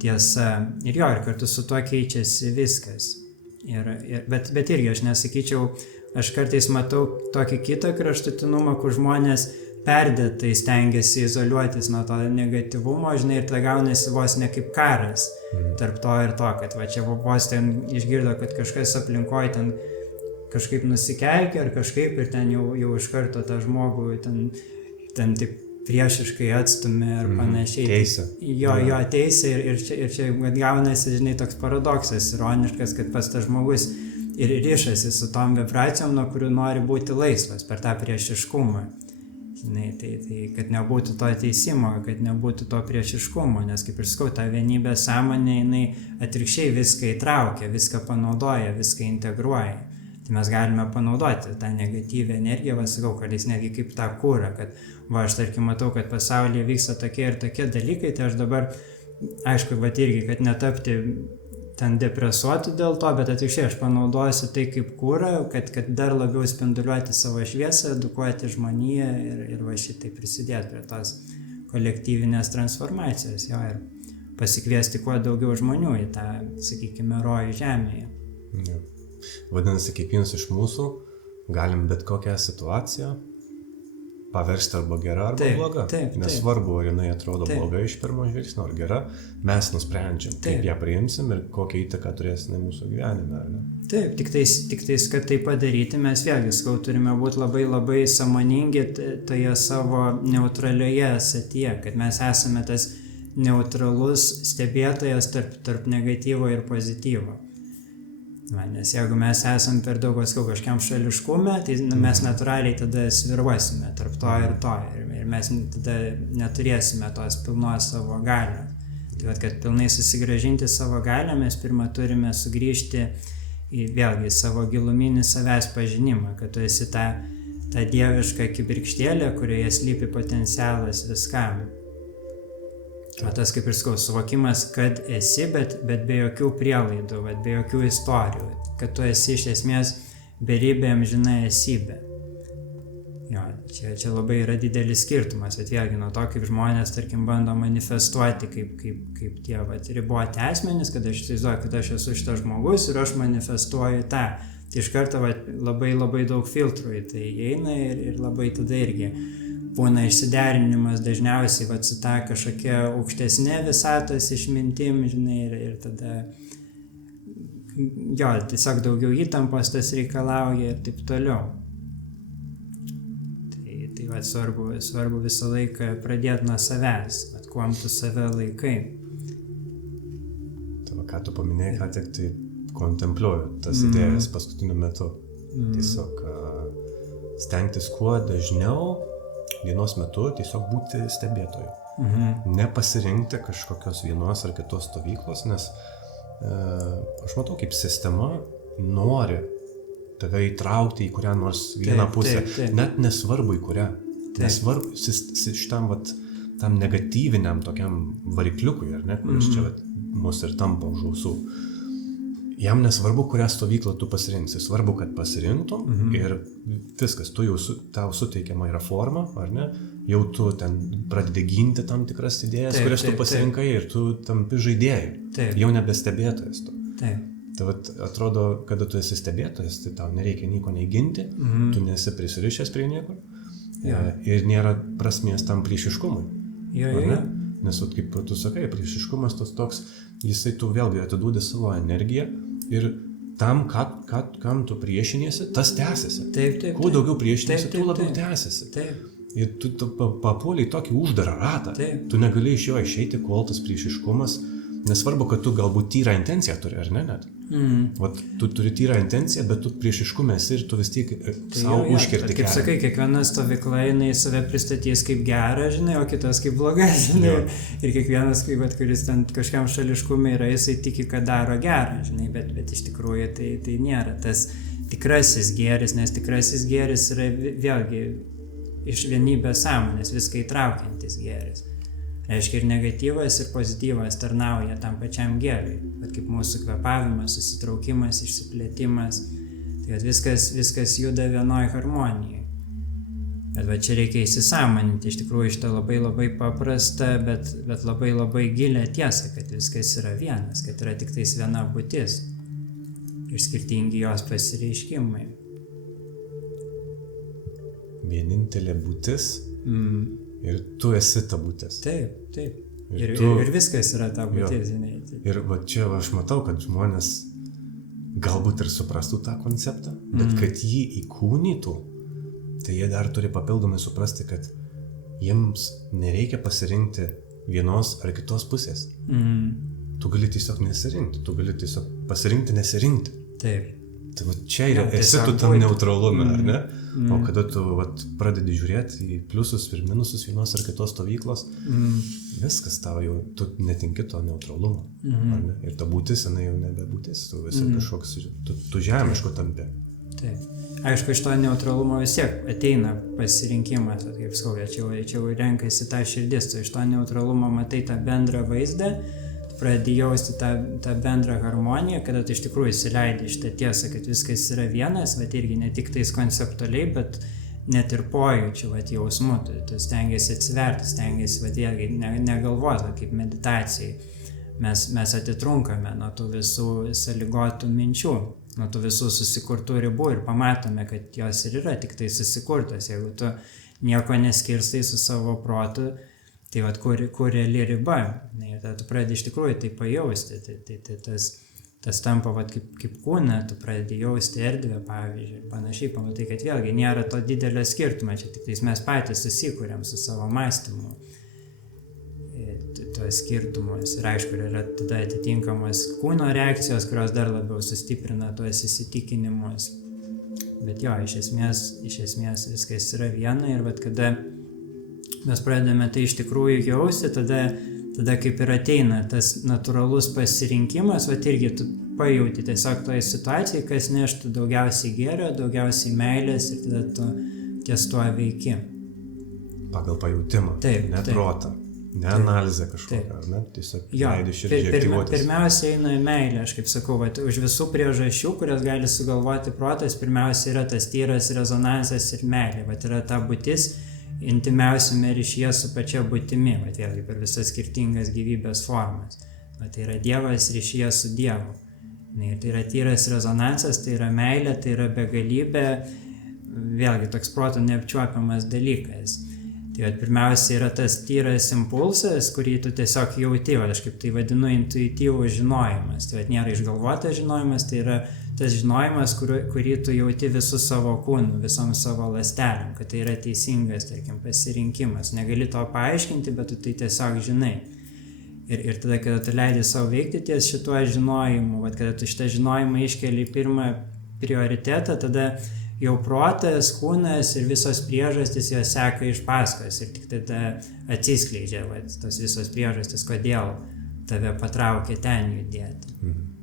tiesą. Ir kartu su tuo keičiasi viskas. Bet irgi aš nesakyčiau, aš kartais matau tokį kitą kraštutinumą, kur žmonės perdėtai stengiasi izoliuotis nuo to negatyvumo, ir tai gaunasi vos ne kaip karas tarp to ir to, kad čia vos ten išgirdo, kad kažkas aplinkoje ten kažkaip nusikeikia ar kažkaip ir ten jau iš karto tą žmogų ten taip priešiškai atstumė ar panašiai. Teisė. Jo, teisė ir čia gaunasi, toks paradoksas, ironiškas, kad pats tas žmogus ir ryšasi su tom vibracijom, nuo kurių nori būti laisvas per tą priešiškumą. Tai kad nebūtų to teisimo, kad nebūtų to priešiškumo, nes kaip ir sakau, ta vienybė sąmonė, jinai atvirkščiai viską įtraukia, viską panaudoja, viską integruoja. Tai mes galime panaudoti tą negatyvę energiją, sakau, kartais netgi kaip tą kurą, kad aš tarkim matau, kad pasaulyje vyksta tokie ir tokie dalykai, tai aš dabar, aišku, irgi, kad netapti ten depresuotų dėl to, bet atvirkščiai aš panaudosiu tai kaip kūrą, kad dar labiau spinduliuoti savo šviesą, edukuoti žmoniją ir va šitai prisidėti prie tos kolektyvinės transformacijos, jo, ir pasikviesti kuo daugiau žmonių į tą, sakykime, rojų žemėje. Ja. Vadinasi, kiekvienas iš mūsų galim bet kokią situaciją paversti arba gera, arba bloga. Nesvarbu, ar jinai atrodo bloga iš pirmo žvilgsnio, ar gera, mes nusprendžiam, kaip ją priimsim ir kokią įtaką turės mūsų gyvenime, ar ne? Taip, tik tais, kad tai padaryti, mes vėlgi, turime būti labai labai sąmoningi toje savo neutralioje esatyje, kad mes esame tas neutralus stebėtojas tarp negatyvo ir pozityvo. Nes jeigu mes esam per daug kažkiam šališkume, tai mes natūraliai tada sviruosime tarp to ir to ir mes tada neturėsime tos pilnos savo galios. Tai kad pilnai susigrąžinti savo galią, mes pirmą turime sugrįžti vėlgi savo giluminį savęs pažinimą, kad tu esi ta dieviška kibirkštėlė, kurioje slypi potencialas viskam. O tas, kaip ir sakau, suvokimas, kad esi, bet be jokių prielaidų, be jokių istorijų, kad tu esi iš esmės beribė amžina esybė. Jo, čia labai yra didelis skirtumas, bet vėlgi nuo to, kaip žmonės, tarkim, bando manifestuoti kaip tie riboti asmenys, kad aš įsivaizduoju, kad aš esu šitas žmogus ir aš manifestuoju tą. Tai iš karto labai labai daug filtrų į tai įeina ir labai tada irgi būna išsiderinimas dažniausiai su ta kažkokia aukštesnė visatos išmintim, žinai, ir tada jo, tiesiog daugiau įtampos tas reikalauja ir taip toliau. Tai svarbu visą laiką pradėti nuo savęs, kuom tu save laikai. Tai ką tu paminėjai, ką tik tai kontempliuoju tas idėjas paskutiniu metu. Tiesiog stengtis kuo dažniau dienos metu tiesiog būti stebėtoju. Nepasirinkti kažkokios vienos ar kitos stovyklos, nes aš matau, kaip sistema nori tave įtraukti į kurią nors vieną pusę. Net nesvarbu į kurią. Nesvarbu šitam tam negatyviniam tokiam varikliukui, ar ne, kuris čia mus ir tampa už ausų. Jam nesvarbu, kurią stovyklą tu pasirinksi. Svarbu, kad pasirinktum ir viskas, tau suteikiama yra forma, ar ne? Jau tu ten pradedi ginti tam tikras idėjas, kurias tu pasirinkai ir tu tampi žaidėjai. Jau nebestebėtojas tu. Tai atrodo, kada tu esi stebėtojas, tai tau nereikia nieko nei ginti, tu nesi prisirišęs prie niekur ir nėra prasmės tam priešiškumui. Nes kaip tu sakai, priešiškumas tas toks, jisai tu vėlgi atiduodi savo energiją ir tam, kam tu priešiniesi, tas tęsiasi. Kuo daugiau priešiniesi, tuo labiau tęsiasi. Ir tu papuoli į tokį uždarą ratą. Tu negali iš jo išeiti, kol tas priešiškumas, nesvarbu, kad tu galbūt tyrą intenciją turi, ar ne net. Tu turi tyrą intenciją, bet tu priešiškume esi ir tu vis tiek savo užkirti kelią. Kaip sakai, kiekviena stovykla, jinai save pristatys kaip gerą, žinai, o kitas kaip blogą, žinai. Ir kiekvienas, kuris ten kažkam šališkume yra, jisai tiki, kad daro gerą, žinai, bet iš tikrųjų tai nėra tas tikrasis gėris, nes tikrasis gėris yra vėlgi iš vienybės sąmonės, viską įtraukiantis gėris. Reiškia ir negatyvas, ir pozityvas tarnauja tam pačiam gėriui. Bet kaip mūsų kvėpavimas, susitraukimas, išsiplėtimas, tai viskas juda vienoj harmonijai. Bet čia reikia įsisąmoninti, iš tikrųjų šitą labai labai paprastą, bet labai labai gilią tiesą, kad viskas yra vienas, kad yra tik tais viena būtis ir skirtingi jos pasireiškimai. Vienintelė būtis ir tu esi ta būtis. Taip. Ir viskas yra ta būtis, žinai. Ir čia aš matau, kad žmonės galbūt ir suprastų tą konceptą, bet kad jį įkūnytų, tai jie dar turi papildomai suprasti, kad jiems nereikia pasirinkti vienos ar kitos pusės. Tu gali tiesiog nesirinkti, tu gali tiesiog pasirinkti nesirinkti. Taip. Tai čia esi tu tam neutralume, ar ne? O kada tu pradedi žiūrėti į pliusus ir minusus vienos ar kitos stovyklos, viskas tavo jau, tu netinki to neutralumo. Ar ne? Ir ta būtis, jinai jau nebebūtis, tu esi kažkoks, tu žemiško tampi. Taip. Aišku, iš to neutralumo vis tiek ateina pasirinkimas, kaip sakau, čia renkasi tą širdis, tu iš to neutralumo matai tą bendrą vaizdą, pradedi jausti tą bendrą harmoniją, kada tu iš tikrųjų įsileidi šitą tiesą, kad viskas yra vienas, bet irgi ne tik tais konceptualiai, bet net ir pojūčių, jausmų, tu stengiasi atsiverti, stengiasi, vėlgi, negalvoti, kaip meditacijai. Mes atitrunkame nuo tų visų sąlygotų minčių, nuo tų visų susikurtų ribų ir pamatome, kad jos ir yra tik tai susikurtos. Jeigu tu nieko neskirstai su savo protu, tai kur reali riba. Ir tada tu pradedi iš tikrųjų tai pajausti. Tai tas tampa kaip kūną, tu pradedi jausti erdvę, pavyzdžiui, ir panašiai, pamatai, kad vėlgi nėra to didelio skirtumo, čia tik tais mes patys susikuriam su savo mąstymu tuos skirtumus. Ir aišku, yra tada atitinkamos kūno reakcijos, kurios dar labiau sustiprina tuos įsitikinimus. Bet jo, iš esmės viskas yra viena ir kada mes pradedame tai iš tikrųjų jausti, tada kaip ir ateina tas natūralus pasirinkimas, irgi tu pajauti tiesiog toje situacijoje, kas neštų daugiausiai gėrio, daugiausiai meilės ir tada tu ties tuo veiki. Pagal pajautimą, ne protą, ne analizę kažkokią, ar ne? Tiesiog leidi širdžiai aktyvuotis. Pirmiausia eina į meilę, aš kaip sakau, už visų priežasčių, kurias gali sugalvoti protas, pirmiausia yra tas tyras rezonansas ir meilė, yra ta būtis intimiausiame ryšyje su pačia būtimi, vėlgi per visas skirtingas gyvybės formas. Tai yra Dievas ryšyje su Dievu. Tai yra tyras rezonansas, tai yra meilė, tai yra begalybė, vėlgi toks proto neapčiuopiamas dalykas. Tai pirmiausia yra tas tyras impulsas, kurį tu tiesiog jauti, aš kaip tai vadinu intuityvų žinojimas. Tai nėra išgalvotas žinojimas, tai yra tas žinojimas, kurį tu jauti visų savo kūnų, visom savo ląstelėm, kad tai yra teisingas, tarkim, pasirinkimas. Negali to paaiškinti, bet tu tai tiesiog žinai. Ir tada, kada tu leidi savo veikti ties šituo žinojimu, kada tu šitą žinojimą iškeli pirmą prioritetą, tada jau protas, kūnas ir visos priežastys jos seka iš paskos ir tik tada atsiskleidžia tos visos priežastys, kodėl tave patraukia ten judėti.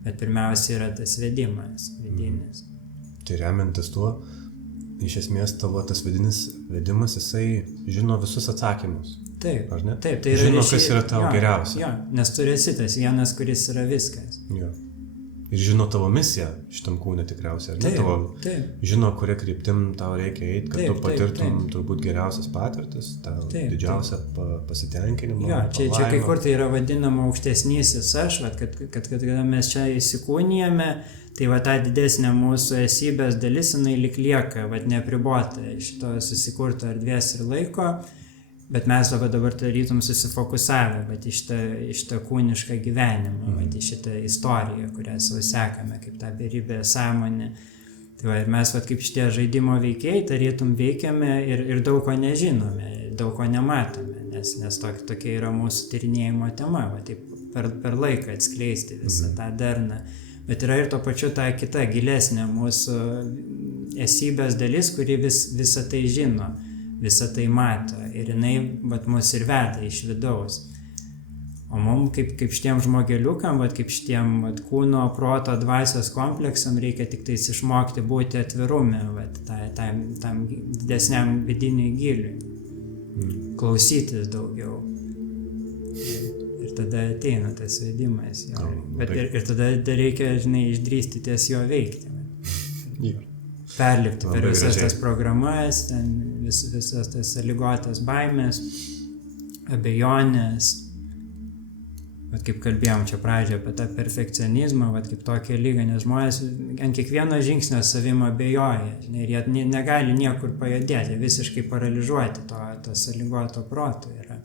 Bet pirmiausia yra tas vedimas, vidinis. Tai remiantis tuo, iš esmės tavo tas vidinis vedimas, jisai žino visus atsakymus. Taip, ar ne? Taip, tai yra žino, kas yra tau geriausia. Jo, nes tu esi tas vienas, kuris yra viskas. Jo. Ir žino tavo misiją šitam kūne tikriausiai, ar ne? Taip. Žino, kuria kryptim tau reikia eiti, kad tu patirtum turbūt geriausias patirtis, tau didžiausią pasitenkinimą. Jo, čia kai kur tai yra vadinama aukštesnysis aš, kad kada mes čia įsikūnijame, tai ta didesnė mūsų esybės dalis, jinai lik lieka, neapribota šito susikurto erdvės ir laiko, bet mes dabar tarytum susifokusavę į šitą kūnišką gyvenimą, į šitą istoriją, kurią savo sekame, kaip tą beribę sąmonę. Tai ir mes kaip šitie žaidimo veikėjai tarytum veikiame ir daug ko nežinome, daug ko nematome, nes tokia yra mūsų tyrinėjimo tema, per laiką atskleisti visą tą darną. Bet yra ir to pačiu ta kita gilesnė mūsų esybės dalis, kuri visą tai žino, visą tai mato ir jinai mus ir veda iš vidaus. O mums kaip šitiem žmogeliukam, kaip šitiem kūno, proto, dvasios kompleksam reikia tik tais išmokti būti atvirume, tam didesniam vidiniui giliui, klausytis daugiau. Ir tada ateina tas vedimas. Ir tada reikia, išdrįsti ties jo veikti. Perlipti per visas tas programas, visas tas sąlygotas baimės, abejonės. Kaip kalbėjom čia pradžioje apie tą perfekcionizmą, kaip tokią lygą, nes žmonės ant kiekvieno žingsnio savim abejoja ir jie negali niekur pajudėti, visiškai paralyžuoti to sąlygoto proto yra.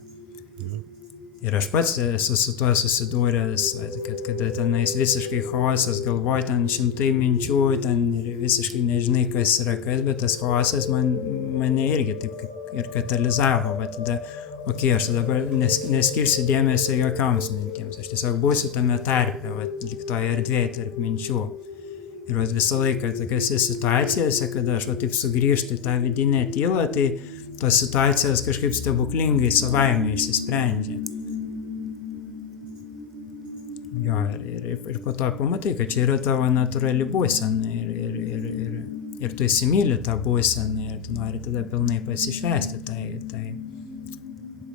Ir aš pats esu su tuo susidūręs, kad kada tenais visiškai chaosas, galvoj ten šimtai minčių, ten ir visiškai nežinai, kas yra kas, bet tas chaosas mane irgi taip kaip ir katalizavo, tada, aš dabar neskirsiu dėmesio jokioms mintims, aš tiesiog būsiu tame tarpe, lyg toje erdvėje tarp minčių. Ir visą laiką tokiose situacijose, kada aš taip sugrįžtu į tą vidinę tylą, tai tos situacijos kažkaip stebuklingai savaime išsisprendžia. Jo, ir po to pamatai, kad čia yra tavo natūrali būsena ir tu įsimyli tą būseną ir tu nori tada pilnai pasišvęsti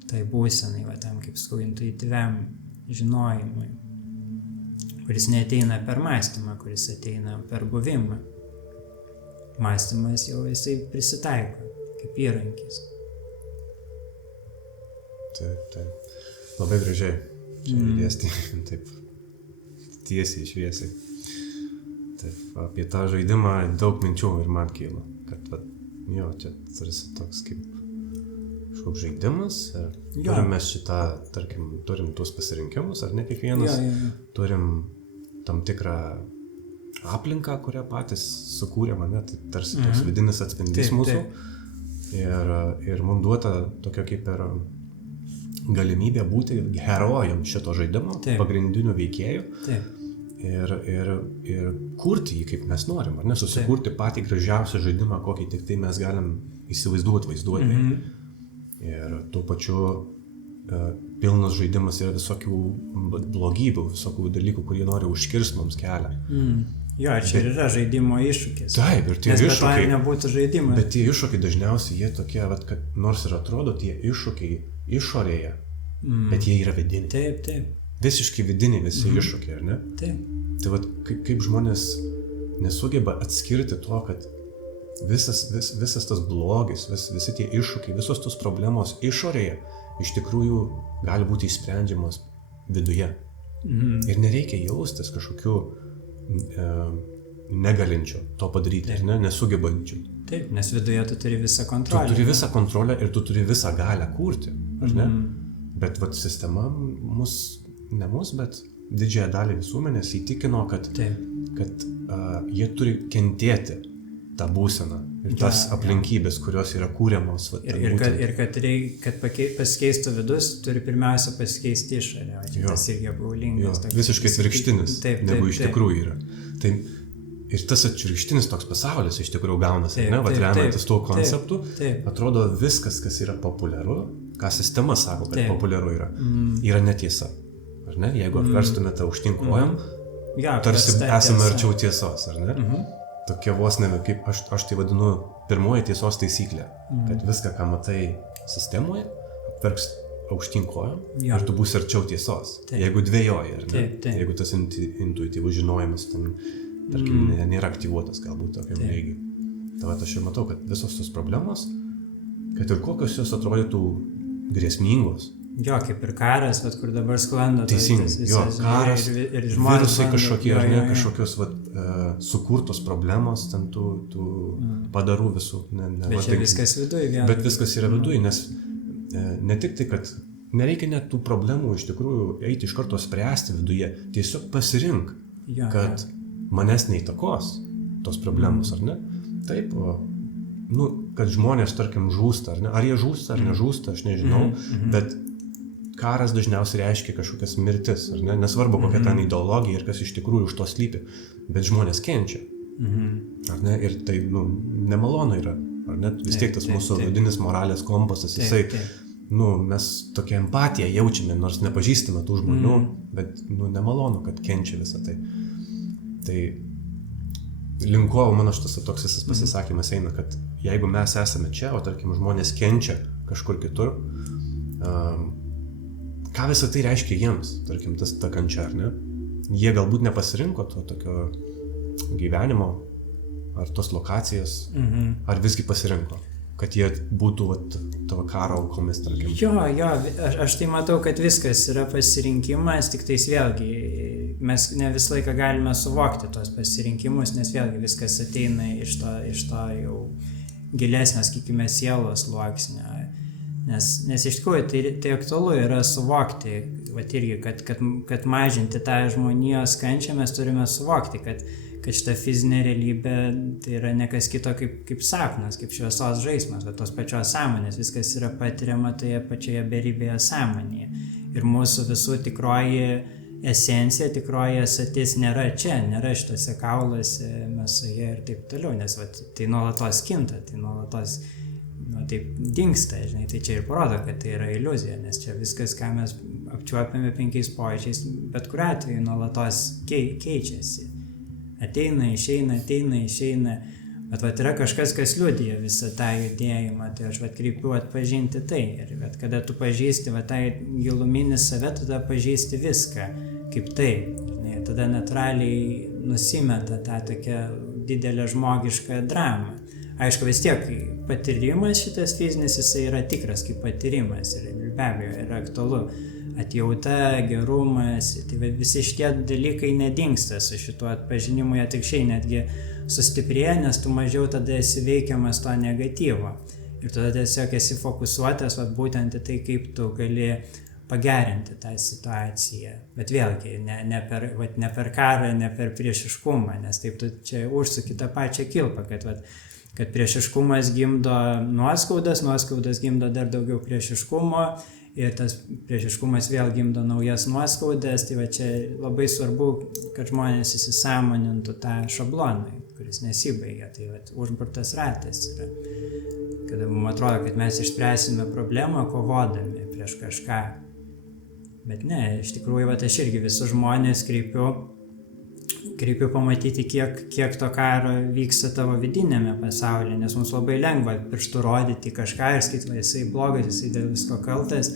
tai būsenai, tam kaip sakau, intuityviam žinojimui. kuris neateina per mąstymą, kuris ateina per buvimą. Mąstymas jau jisai prisitaiko kaip įrankis. Taip. Labai gražiai. Dėstį, taip, tiesiai, šviesiai. Taip, apie tą žaidimą daug minčių ir man kyla, kad čia tarsi toks kaip kažkoks žaidimas. Turim mes šitą, tarkim, turim tuos pasirinkimus, ar ne kiekvienas, turim tam tikrą aplinką, kurią patys sukūrėm, ne, tai tarsi toks vidinis atspindys mūsų. Ir mums duota tokia kaip ir galimybė būti herojam šito žaidimo, pagrindiniu veikėju ir kurti jį kaip mes norim, ar ne, susikurti patį gražiausią žaidimą, kokį tik tai mes galim įsivaizduoti, vaizduoti. Ir tuo pačiu pilnas žaidimas yra visokių blogybių, visokių dalykų, kurie nori užkirsti mums kelią. Jo, čia ir yra žaidimo iššūkis. Taip, ir tie iššūkiai. Nes nebūtų žaidimas. Bet tie iššūkiai dažniausiai jie tokie, kad nors ir atrodo tie iššūkiai išorėje, bet jie yra vidiniai. Taip. Visiškai vidiniai visi iššūkiai, ar ne? Taip. Tai kaip žmonės nesugeba atskirti to, kad visas tas blogis, visi tie iššūkiai, visos tos problemos išorėje iš tikrųjų gali būti išsprendžiamos viduje. Ir nereikia jaustis kažkokiu negalinčiu to padaryti, ar ne, nesugebančiu. Taip, nes viduje tu turi visą kontrolę. Tu turi visą kontrolę ir tu turi visą galią kurti, ar ne? Bet sistema bet didžiąją dalį visuomenės įtikino, kad jie turi kentėti tą būseną ir tas aplinkybės, kurios yra kūriamos. Kad pasikeistų vidus, turi pirmiausia pasikeisti išorę. Tas irgi apgaulingas. Visiškai atvirkštinis, negu iš tikrųjų yra. Tai ir tas atvirkštinis toks pasaulis iš tikrųjų gaunasi, remiantis tuo konceptu, atrodo viskas, kas yra populiaru, ką sistema sako, kad populiaru yra netiesa. Ar ne? Jeigu apverstume tą aukštyn kojom, tarsi esame arčiau tiesos, ar ne? Tokia vos ne, kaip aš tai vadinu, pirmoji tiesos taisyklė, kad viską, ką matai sistemoje, apverks aukštyn kojom ir tu būsi arčiau tiesos. Jeigu dvejoji, ar ne? Jeigu tas intuityvus žinojimas ten, tarkim, nėra aktyvuotas galbūt tokiam lygiui. Tai aš ir matau, kad visos tos problemos, kad ir kokios jos atrodytų grėsmingos. Jo, kaip ir karas, kur dabar sklando. Teisingai, karas, ir virusai kažkokie, ar ne, kažkokios sukurtos problemos, ten tų padarų visų. Bet čia viskas viduje vien. Bet viskas yra viduje, nes ne tik tai, kad nereikia net tų problemų iš tikrųjų eiti iš karto spręsti viduje, tiesiog pasirink, kad manęs neįtakos tos problemos, ar ne? Taip, kad žmonės, tarkim, žūsta, ar ne? Ar jie žūsta, ar nežūsta, aš nežinau, bet karas dažniausiai reiškia kažkokias mirtis, ar ne? Nesvarbu, kokia ten ideologija ir kas iš tikrųjų už to slypi, bet žmonės kenčia, ar ne? Ir tai, nemalonu yra, ar ne? Vis tiek tas mūsų vidinis moralės kompasas, jisai, mes tokią empatiją jaučiame, nors nepažįstame tų žmonių, bet, nemalonu, kad kenčia visą tai. Tai linko mano šitas toks visas pasisakymas eina, kad jeigu mes esame čia, o tarkim žmonės kenčia kažkur kitur, ką visą tai reiškia jiems, tarkim, ta kančia, ar ne? Jie galbūt nepasirinko to tokio gyvenimo, ar tos lokacijos, ar visgi pasirinko, kad jie būtų tavo karo aukomis, tarkim. Jo, aš tai matau, kad viskas yra pasirinkimas, tik tais vėlgi mes ne visą laiką galime suvokti tos pasirinkimus, nes vėlgi viskas ateina iš to jau gilesnio, sakykime, sielos sluoksnio. Nes iš tikrųjų tai aktualu yra suvokti, irgi, kad mažinti tą žmonijos kančią mes turime suvokti, kad šita fizinė realybė tai yra ne kas kito kaip sapnas, kaip šviesos žaismas, tos pačios sąmonės, viskas yra patiriama toje pačioje beribėje sąmonėje. Ir mūsų visų tikroji esencija, tikroji esatis nėra čia, nėra šitose kauluose, mėsoje ir taip toliau, nes tai nuolatos kinta, tai nuolatos taip dingsta, žinai, tai čia ir parodo, kad tai yra iliuzija, nes čia viskas, ką mes apčiuopiame 5 pojūčiais, bet kuriuo atveju nuolatos keičiasi. Ateina, išeina, bet yra kažkas, kas liudija visą tą judėjimą, tai aš kreipiu atpažinti tai, ir kada tu pažįsti tą giluminį save, tada pažįsti viską, kaip tai, žinai, tada natūraliai nusimeta tą tokią didelę žmogišką dramą. Aišku, vis tiek patyrimas šitas fizinis, jisai yra tikras kaip patyrimas ir be abejo yra aktualu. Atjauta, gerumas, tai visi šitie dalykai nedingsta su šituo atpažinimu, jie tikščiai netgi sustiprėja, nes tu mažiau tada esi veikiamas to negatyvo. Ir tada tiesiog esi fokusuotas būtent į tai, kaip tu gali pagerinti tą situaciją. Bet vėlgi, ne per karą, ne per priešiškumą, nes taip tu čia užsuki tą pačią kilpą, kad priešiškumas gimdo nuoskaudas gimdo dar daugiau priešiškumo ir tas priešiškumas vėl gimdo naujas nuoskaudas. Tai čia labai svarbu, kad žmonės įsisąmonintų tą šabloną, kuris nesibaigia. Tai užburtas ratas yra. Kada mums atrodo, kad mes išspręsime problemą kovodami prieš kažką. Bet ne, iš tikrųjų, aš irgi visus žmonės kreipiu pamatyti, kiek to karo vyksta tavo vidinėme pasaulyje, nes mums labai lengva pirštu rodyti kažką ir sakyti, jisai blogas, jisai dėl visko kaltas,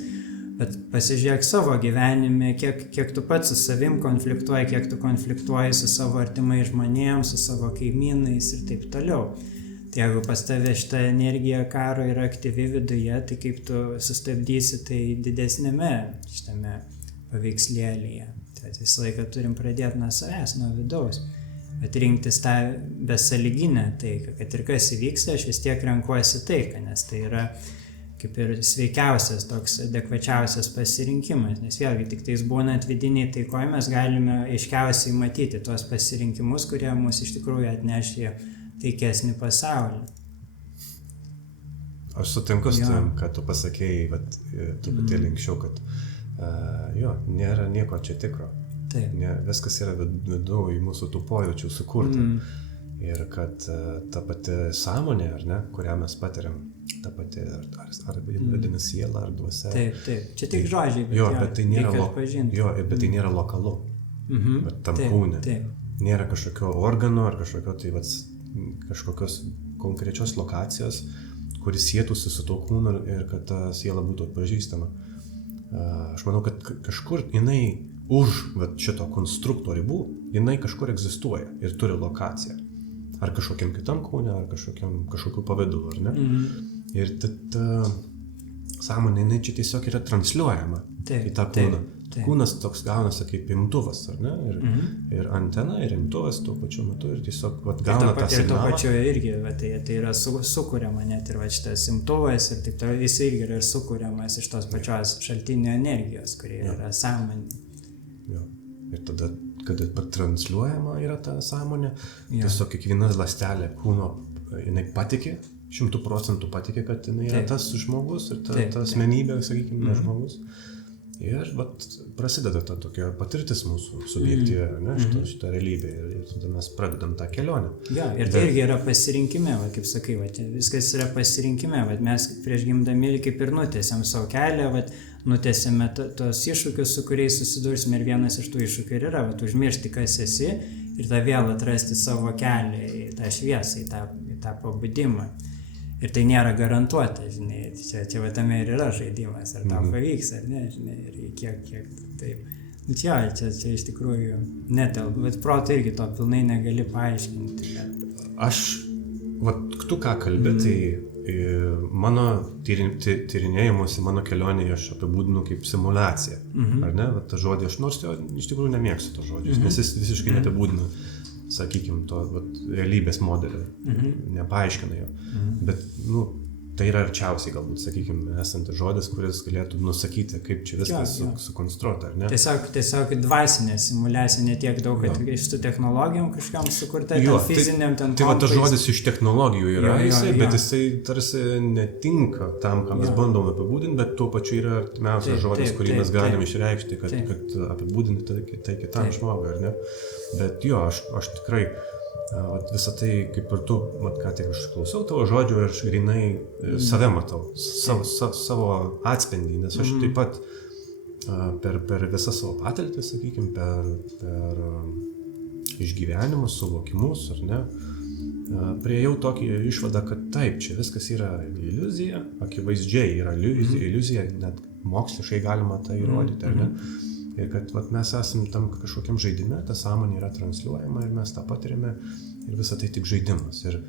bet pasižiūrėk savo gyvenime, kiek tu pats su savim konfliktuoji, kiek tu konfliktuoji su savo artimais žmonėms, su savo kaimynais ir taip toliau. Tai jeigu pas tave šitą energiją karo yra aktyvi viduje, tai kaip tu sustabdysi tai didesnėme šitame paveikslėlyje. Tai visą laiką turim pradėti nuo savęs, nuo vidaus. Bet rinktis tą besąlyginę taiką, kad ir kas įvyksta, aš vis tiek renkuosi taiką, nes tai yra kaip ir sveikiausias, toks adekvačiausias pasirinkimas. Nes vėlgi, tik tais būnant vidiniai taikoje, mes galime aiškiausiai matyti tuos pasirinkimus, kurie mus iš tikrųjų atneš į taikesnį pasaulį. Aš sutinku su tam, kad tu pasakėjai, truputėlį anksčiau, kad nėra nieko čia tikro. Viskas yra viduj mūsų tų pojūčių sukurta. Ir kad ta pati sąmonė, ar ne, kurią mes patiriam, ta pati, ar vadina siela, ar dvasia. Taip. Čia tik žodžiai, bet tai nėra lokalu. Tam kūne. Nėra kažkokio organo, ar kažkokios konkrečios lokacijos, kuris sietųsi su to kūnu ir kad ta siela būtų atpažįstama. Aš manau, kad kažkur jinai už šito konstrukto ribų, jinai kažkur egzistuoja ir turi lokaciją. Ar kažkokiam kitam kūne, ar kažkokiu pavidalu, ar ne? Ir ta sąmonė, jinai čia tiesiog yra transliuojama į tą kūną. Kūnas toks gaunasi kaip imtuvas, ar ne? Ir antena, ir imtuvas tuo pačiu metu ir tiesiog gauna tą signalą. Ir tuo pačiu irgi, tai yra sukuriama net ir šitas imtuvas ir taip toliau, jis irgi yra sukuriamas iš tos pačios šaltinio energijos, kurie yra sąmonė. Ir tada, kada transliuojama yra ta sąmonė, tiesiog kiekviena ląstelė kūno, jinai patikė, 100% patikė, kad jinai yra tas žmogus ir ta asmenybė, sakykime, žmogus. Ir prasideda ta tokia patirtis mūsų subjektyvi, šitą realybę ir tada mes pradedam tą kelionę. Ir tai irgi yra pasirinkime, kaip sakai, viskas yra pasirinkime, mes prieš gimdami kaip ir nutėsiam savo kelią, nutėsime tos iššūkius, su kuriais susidursime ir vienas iš tų iššūkių ir yra, užmiršti, kas esi ir tą vėl atrasti savo kelią į tą šviesą, į tą pabudimą. Ir tai nėra garantuota, žinai, čia tame ir yra žaidimas, ar tau pavyks, ar ne, žinai, ir kiek taip. Čia iš tikrųjų netelpa, bet proto irgi to pilnai negali paaiškinti. Tu ką kalbė, tai mano tyrinėjimuose, mano kelionėje aš apibūdinu kaip simulaciją, ar ne, tą žodį aš nors iš tikrųjų nemėgstu to žodžius, nes jis visiškai neapibūdina, sakykime, to realybės modelio, nepaaiškina jo. Bet, tai yra arčiausiai galbūt, sakykime, esantis žodis, kuris galėtų nusakyti, kaip čia viskas sukonstruota, ar ne? Tiesiog dvasinė simuliacija, ne tiek daug, kad iš tų technologijom kažkam sukurta, fiziniam ten kompais. Tai tas žodis iš technologijų yra, bet jisai tarsi netinka tam, ką mes bandom apibūdinti, bet tuo pačiu yra artimiausias žodis, kurį mes galim išreikšti, kad apibūdinti tai kitam žmogui, ar ne? Bet aš tikrai visą tai, kaip ir tu, ką tik aš klausau tavo žodžių ir aš grinai save matau, savo atspendį, nes aš taip pat per visą savo patirtį, sakykime, per išgyvenimus, suvokimus, ar ne, priėjau tokį išvadą, kad taip, čia viskas yra iliuzija, akivaizdžiai yra iliuzija, net moksliškai galima tai įrodyti, ar ne? Ir kad vat, mes esam tam kažkokiam žaidime, ta sąmonė yra transliuojama ir mes tą patiriame ir visa tai tik žaidimas. Ir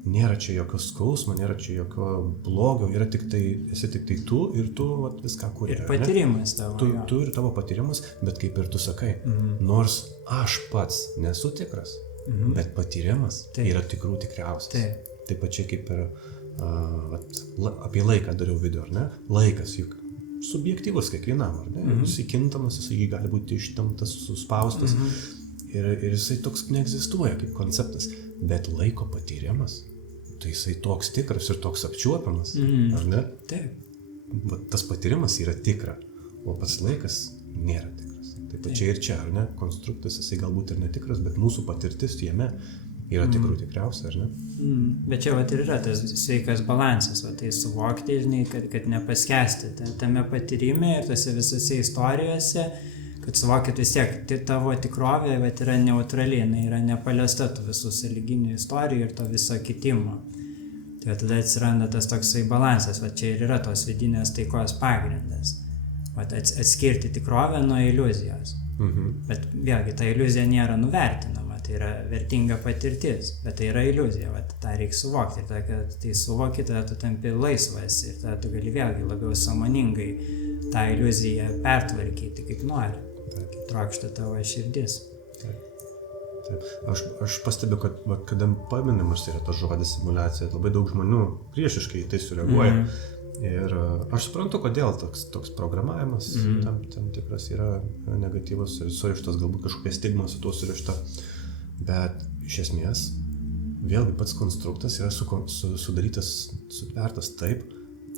nėra čia jokio skausmo, nėra čia jokio blogio, esi tik tai tu ir tu vat, viską kuri. Ir patyrimas tavo. Tu ir tavo patyrimas, bet kaip ir tu sakai, nors aš pats nesu tikras, bet patyrimas yra tikrų tikriausias. Taip pačiai kaip ir apie laiką dariau video, ar ne? Laikas juk subjektyvus kiekvienam, ar ne? Jisai kintamas, jisai gali būti ištemptas, suspaustas ir jisai toks neegzistuoja kaip konceptas, bet laiko patyrimas, tai jisai toks tikras ir toks apčiuopiamas, ar ne? Taip. Tas patyrimas yra tikra, o pats laikas nėra tikras. Taip pačiai ir čia, ar ne? Konstruktas jisai galbūt ir netikras, bet mūsų patirtis jame yra tikrų tikriausia, ar ne? Bet čia vat ir yra tas sveikas balansas, tai suvokti, žinai, kad nepaskesti tame patyrime ir tose visose istorijose, kad suvokit vis tiek, tavo tikrovė yra neutrali, jinai yra nepaliesta tų visų sąlyginių istorijų ir to viso kitimo. Tai tada atsiranda tas toksai balansas, čia ir yra tos vidinės taikos pagrindas. Atskirti tikrovę nuo iliuzijos. Bet vėlgi, ta iliuzija nėra nuvertinama, tai yra vertinga patirtis, bet tai yra iliuzija, tą reikia suvokti. Ir tada, kad tai suvoki, tada tu tampi laisvas ir tada tu gali vėlgi labiau sąmoningai tą iliuziją pertvarkyti kaip nori, kaip trokšta tavo širdis. Taip. Aš pastebiu, kad kada paminimas yra tas žodis simuliacija, labai daug žmonių priešiškai į tai sureaguoja. Ir aš suprantu, kodėl toks programavimas tam tikras yra negatyvus ir surištas, galbūt kažkokia stigma su tuo surišta, bet iš esmės vėlgi pats konstruktas yra sudarytas, sutvertas taip,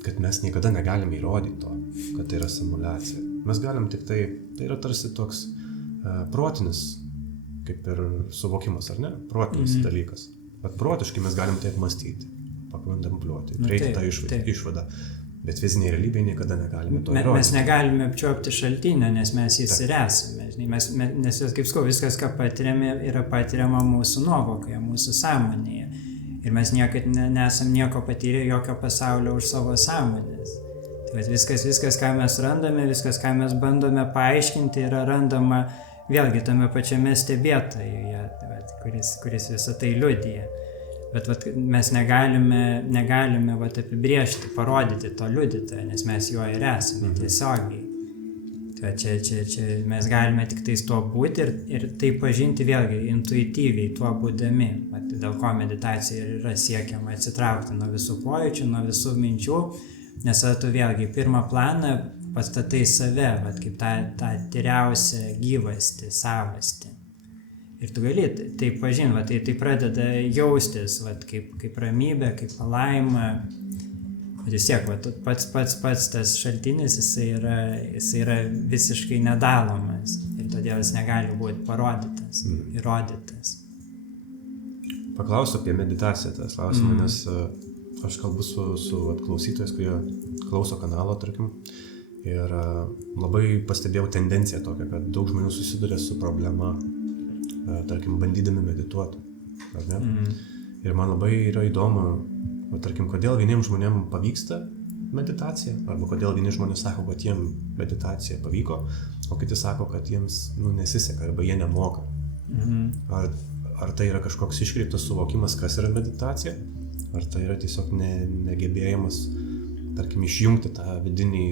kad mes niekada negalime įrodyti to, kad tai yra simuliacija. Mes galim tik tai yra tarsi toks protinis, kaip ir suvokimas, ar ne? Protinis dalykas. Bet protiškai mes galim taip mąstyti, pakontempliuoti, reikia tą išvadą. Bet fizinėje realybėje niekada negalime to įrodyti. Mes negalime apčiuopti šaltinio, nes mes jis ir esame. Nes kaip sakau, viskas, ką patiriame, yra patiriama mūsų nuovokoje, mūsų sąmonėje. Ir mes niekad nesam nieko patyrę, jokio pasaulio už savo sąmonės. Tai viskas, ką mes randame, viskas, ką mes bandome paaiškinti, yra randama vėlgi tame pačiame stebėtojuje, kuris visą tai liudija. Bet mes negalime apibriežti, parodyti to liudytojo, nes mes juo ir esame tiesiogiai. Tai čia mes galime tik tais tuo būti ir tai pažinti vėlgi intuityviai tuo būdami. Dėl ko meditacija yra siekiama atsitraukti nuo visų pojūčių, nuo visų minčių, nes tu vėlgi pirmą planą pastatai save, kaip tą tyriausią gyvastį, savastį. Ir tu gali tai pažinti, tai pradeda jaustis kaip ramybė, kaip palaima. Vis tiek, pats tas šaltinis, jisai yra visiškai nedalomas ir todėl jis negali būti parodytas, įrodytas. Paklausiu apie meditaciją tas klausimą, nes aš kalbu su klausytojais, kurie klauso kanalo, tarkim, ir labai pastebėjau tendenciją tokią, kad daug žmonių susiduria su problema, tarkim, bandydami medituoti, ar ne? Ir man labai yra įdomu, tarkim, kodėl vieniems žmonėms pavyksta meditacija, arba kodėl vieni žmonės sako, kad jiems meditacija pavyko, o kiti sako, kad jiems nesiseka, arba jie nemoka. Ar tai yra kažkoks iškreiptas suvokimas, kas yra meditacija, ar tai yra tiesiog negebėjimas, tarkim, išjungti tą vidinį...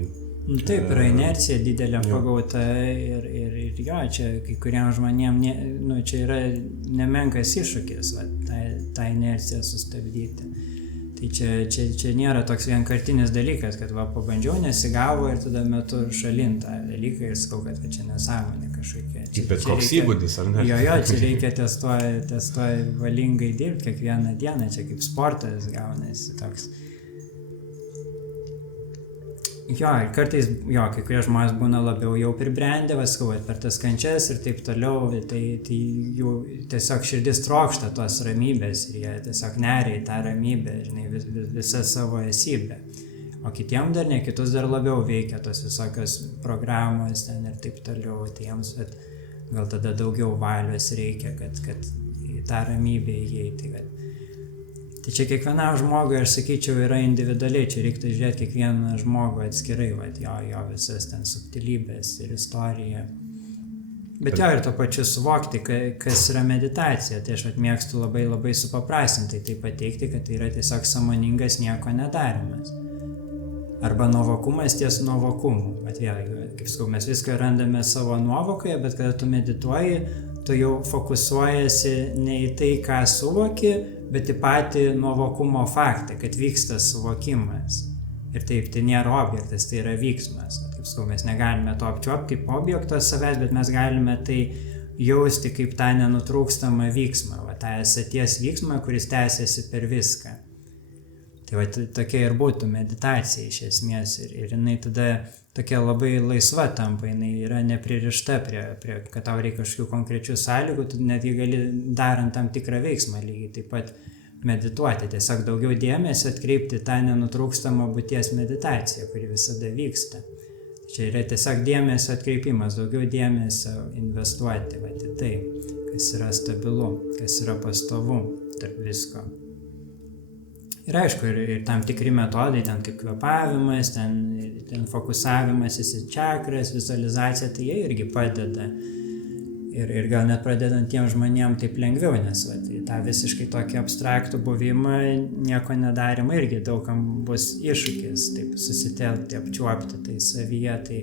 Taip, yra inercija didelė pagauta ir jo, čia kai kuriems žmonėms, čia yra nemenkas iššūkis, tą inerciją sustabdyti. Tai čia nėra toks vienkartinis dalykas, kad pabandžiau, nesigavo ir tada metu šalin tą dalyką ir sakau, kad čia nesąmonė kažkokia. Bet koks įgūdis, ar ne? Jo, čia reikia testuoja valingai dirbti kiekvieną dieną, čia kaip sportas gaunasi toks. Jo, ir kartais, kai kurie žmonės būna labiau jau pribrendę, per tas kančias ir taip toliau, tai jų tiesiog širdis trokšta tos ramybės ir jie tiesiog neria į tą ramybę, žinai, visą savo esybę. O kitiem dar ne, kitus dar labiau veikia tos visokios programos ten ir taip toliau, tai jiems gal tada daugiau valios reikia, kad į tą ramybę įeiti. Tai čia kiekvienam žmogui, aš sakyčiau, yra individualiai, čia reiktų žiūrėti kiekvieną žmogų atskirai, jo visas ten subtilybės ir istorija. Bet jo ir to pačiu suvokti, kas yra meditacija. Tai aš mėgstu labai labai supaprastintai tai pateikti, kad tai yra tiesiog sąmoningas nieko nedarimas. Arba nuovokumas ties nuovokumu. Bet vėlgi, kaip sakau, mes viską randame savo nuovokoje, bet kada tu medituoji, tu jau fokusuojasi ne į tai, ką suvoki, bet į patį nuovokumo faktą, kad vyksta suvokimas. Ir taip, tai nėra objektas, tai yra vyksmas. Kaip sakau, mes negalime to apčiuopti kaip objekto savęs, bet mes galime tai jausti kaip tą nenutrūkstamą vyksmą, tą esaties vyksmą, kuris tęsiasi per viską. Tai tokia ir būtų meditacija iš esmės ir jinai tada tokia labai laisva tampa, jinai yra nepririšta prie kad tau reikia kažkokių konkrečių sąlygų, tu netgi gali darant tam tikrą veiksmą lygiai taip pat medituoti, tiesiog daugiau dėmesio atkreipti tą nenutrūkstamą būties meditaciją, kuri visada vyksta. Čia yra tiesiog dėmesio atkreipimas, daugiau dėmesio investuoti į tai, kas yra stabilu, kas yra pastovu tarp visko. Ir aišku, ir tam tikri metodai, ten kaip kvėpavimas, ten fokusavimasis į čakras, vizualizacija, tai jie irgi padeda. Ir gal net pradedant tiem žmonėm taip lengviau, nes tą visiškai tokį abstraktų buvimą, nieko nedarimą irgi daugam bus iššūkis, taip susitelkti, apčiuopti tai savyje, tai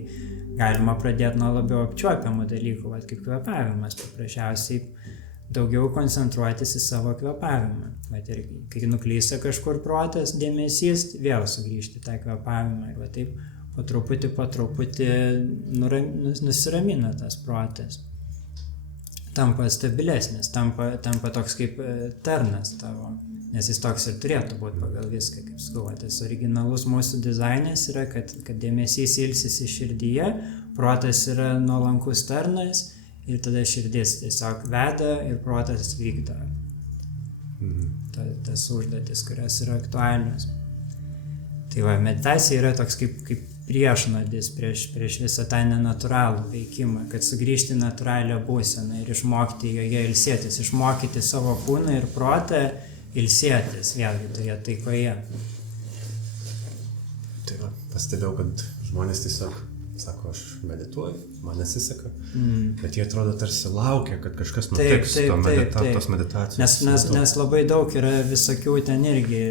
galima pradėti nuo labiau apčiuopiamų dalykų, kaip kvėpavimas, paprasčiausiai daugiau koncentruotis į savo kvėpavimą. Ir kai nuklysta kažkur protas, dėmesys, vėl sugrįžti tą kvėpavimą ir taip po truputį nusiramina tas protas. Tampa stabilesnis, tampa toks kaip tarnas tavo, nes jis toks ir turėtų būti pagal viską, kaip sakau, tas originalus mūsų dizainas yra, kad dėmesys ilsisi širdyje, protas yra nuolankus tarnas ir tada širdis tiesiog veda ir protas vykdo tas užduotis, kurios yra aktualios. Tai meditacija yra toks kaip priešnodis prieš visą tą nenatūralų veikimą, kad sugrįžti natūralią būseną ir išmokti joje ilsėtis, išmokyti savo kūną ir protą ilsėtis vėlgi toje taikoje. Tai pastebėjau, kad žmonės tiesiog sako, aš medituoju, man nesiseka, bet jie atrodo tarsi laukia, kad kažkas nutiks tos meditacijos. Nes labai daug yra visokių ten irgi,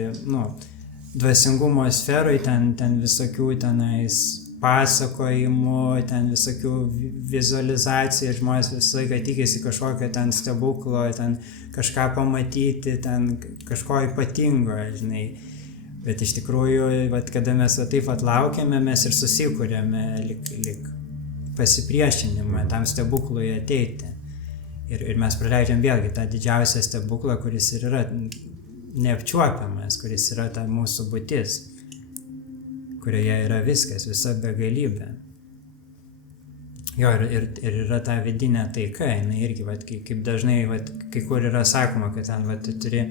dvasingumo sferoj, ten visokių tenais pasakojimų, ten visokių vizualizacijų, žmonės visą laiką tikisi kažkokio ten stebuklo, ten kažką pamatyti, ten kažko ypatingo, žinai. Bet iš tikrųjų, kada mes taip laukiame, mes ir susikūrėme lyg pasipriešinimą tam stebuklui ateiti. Ir mes praleidžiam vėlgi tą didžiausią stebuklą, kuris ir yra neapčiuopiamas, kuris yra ta mūsų būtis, kurioje yra viskas, visa begalybė. Jo, ir yra ta vidinė taika, jinai irgi, kaip dažnai, kai kur yra sakoma, kad ten, tu turi,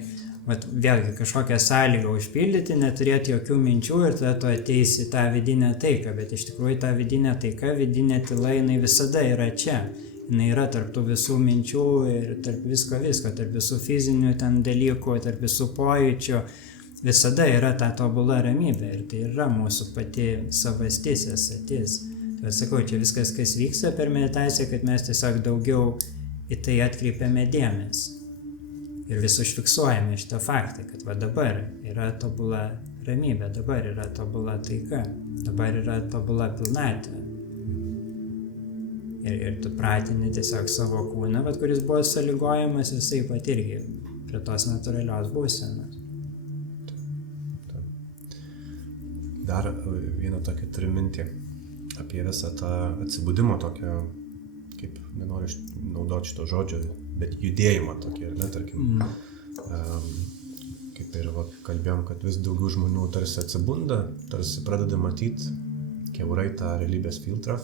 vėlgi kažkokią sąlygą užpildyti, neturėti jokių minčių ir tada tu ateisi tą vidinę taiką, bet iš tikrųjų ta vidinė taika, vidinė tyla, jinai visada yra čia. Jinai yra tarp tų visų minčių ir tarp visko, tarp visų fizinių ten dalykų, tarp visų pojūčių. Visada yra ta tobula ramybė ir tai yra mūsų pati savastis, esatis. Tai sakau, čia viskas, kas vyksta per meditaciją, kad mes tiesiog daugiau į tai atkreipiame dėmesį. Ir vis užfiksuojame šitą faktą, kad dabar yra tobula ramybė, dabar yra tobula taika, dabar yra tobula pilnatvė. Ir tu pratini tiesiog savo kūną, kuris buvo sąlygojamas visai pat irgi prie tos natūralios būsenos. Dar vieną tokią turiu mintį apie visą tą atsibudimo tokią, kaip nenoriu naudoti šito žodžio, bet judėjimą tokį, tarkim. Kaip ir kalbėjom, kad vis daugiau žmonių tarsi atsibunda, tarsi pradeda matyti kiaurai tą realybės filtrą.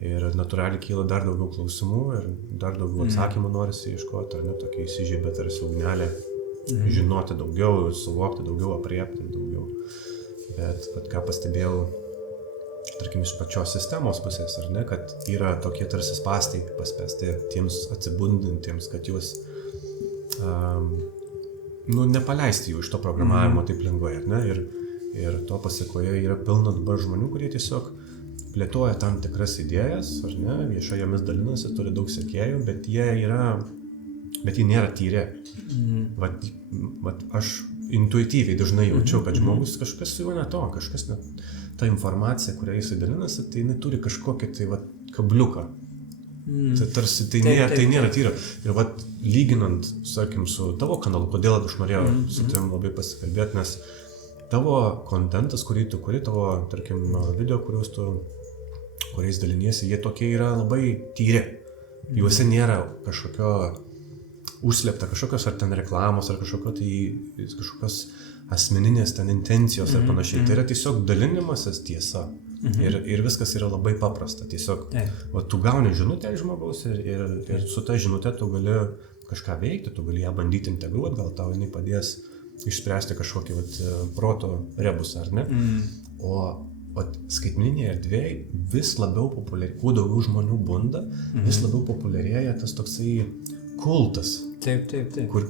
Ir natūraliai kyla dar daugiau klausimų ir dar daugiau atsakymų norisi ieškoti, ar ne, tokia įsižiebė tarsi ugnelė, žinoti daugiau, suvokti daugiau, apriepti daugiau. Bet ką pastebėjau, tarkim, iš pačios sistemos pusės, ar ne, kad yra tokie tarsi spąstai paspęsti tiems atsibundantiems, kad juos nepaleisti jų iš to programavimo taip lengvai, ar ne, ir to pasiekoje yra pilna dabar žmonių, kurie tiesiog plėtoja tam tikras idėjas, ar ne, viešai jomis dalinasi, turi daug sekėjų, bet jie nėra tyri. Vat aš intuityviai dažnai jaučiu, kad žmogus kažkas su juo ne to, kažkas ne, ta informacija, kurią jisai dalinasi, tai jinai turi kažkokį tai vat kabliuką. Tai tarsi tai nėra tyra. Ir vat lyginant, sakim, su tavo kanalu, kodėl aš norėjau su tavim labai pasikalbėti, nes tavo kontentas, kurį tu kuri, tavo, tarkim, video, kuriais daliniesi, jie tokie yra labai tyri. Juose nėra kažkokio užslėpta, kažkokios ar ten reklamos, ar kažkokios asmeninės ten intencijos ar panašiai. Tai yra tiesiog dalinimasis tiesa. Ir viskas yra labai paprasta. Tiesiog tu gauni žinutę iš žmogaus ir su ta žinute tu gali kažką veikti, tu gali ją bandyti integruoti, gal tau jinai padės išspręsti kažkokį proto rebusą, ar ne? O skaitmeninėje erdvėje vis labiau populiarėja, kuo daugiau žmonių bunda, vis labiau populiarėja tas toksai kultas. Taip. Kur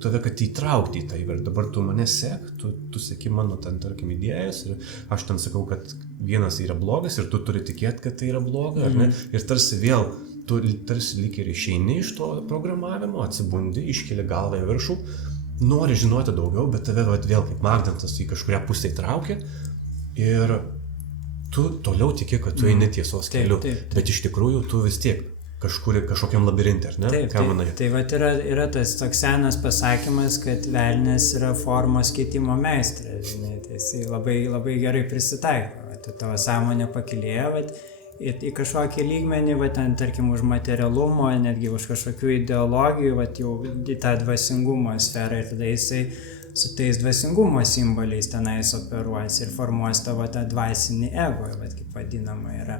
tave, kad įtraukti į tai. Ir dabar tu mane sek, tu seki mano ten, tarkim, idėjas ir aš ten sakau, kad vienas yra blogas ir tu turi tikėti, kad tai yra bloga, ar ne? Ir tarsi vėl, tu tarsi lyg ir išeini iš to programavimo, atsibundi, iškeli galvą į viršų, nori žinoti daugiau, bet tave vėl kaip magnetas į kažkurią pusę įtraukia ir tu toliau tiki, kad tu eini tiesos keliu, bet iš tikrųjų tu vis tiek kažkokiam labirinte, ar ne? Tai yra tas toks senas pasakymas, kad velnias yra formos keitimo meistras, žinai, tai jisai labai, labai gerai prisitaiko, tavo sąmonė pakilėja, į kažkokį lygmenį, ten, tarkim, už materialumo, netgi už kažkokių ideologijų, jau į tą dvasingumo sferą ir tada jisai su tais dvasingumo simboliais tenais operuos ir formuos tavo tą dvasinį ego, kaip vadinama yra.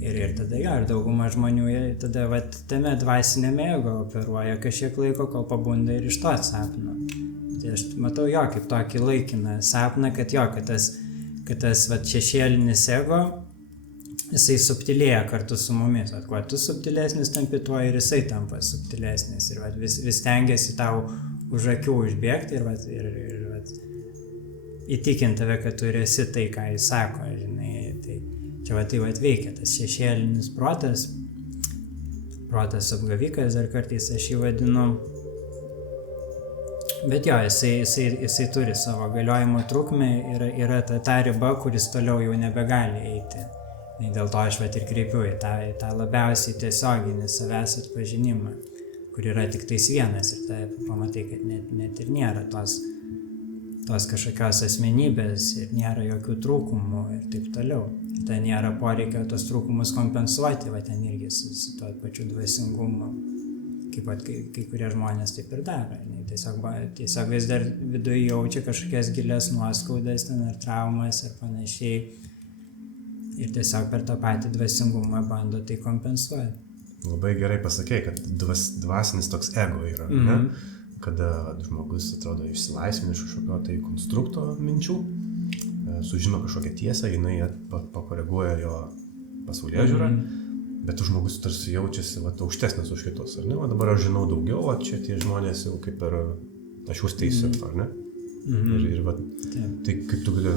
Ir tada ir dauguma žmonių tada tame dvasinėme ego operuoja kažkiek laiko, kol pabunda ir iš to sapno. Tai aš matau jo kaip tokį laikiną sapną, kad tas šešėlinis ego, jisai subtilėja kartu su mumis. Kuo tu subtilesnis tampi, tuo ir jisai tampa subtilesnis. Ir vis tengiasi tau už akių užbėgti ir įtikinti tave, kad tu esi tai, ką jis sako, žinai. Tai veikia tas šešėlinis protas apgavikas, dar kartais aš jį vadinu. Bet jo, jisai turi savo galiojimo trukmę, yra ta riba, kuris toliau jau nebegali eiti. Dėl to aš ir kreipiu į tą labiausiai tiesioginį savęs atpažinimą, kur yra tik tais vienas ir tai pamatai, kad net ir nėra tos kažkokios asmenybės ir nėra jokių trūkumų ir taip toliau. Ten nėra poreikio tos trūkumus kompensuoti, ten irgi su tuo pačiu dvasingumu, kaip kai kurie žmonės taip ir daro. Tiesiog vis dar viduje jaučia kažkokias gilias nuoskaudas ar traumas ar panašiai ir tiesiog per tą patį dvasingumą bando tai kompensuoti. Labai gerai pasakei, kad dvasinis toks ego yra, ne? Kada žmogus atrodo išsilaisvina iš kažkokio tai konstrukto minčių, sužino kažkokią tiesą, jinai pakoreguoja jo pasaulėžiūrą, bet žmogus tarsi jaučiasi aukštesnis už kitus, ar ne? O dabar aš žinau daugiau, čia tie žmonės jau kaip ir aš jūs teisiu, ar ne? Ir tai kaip tu gali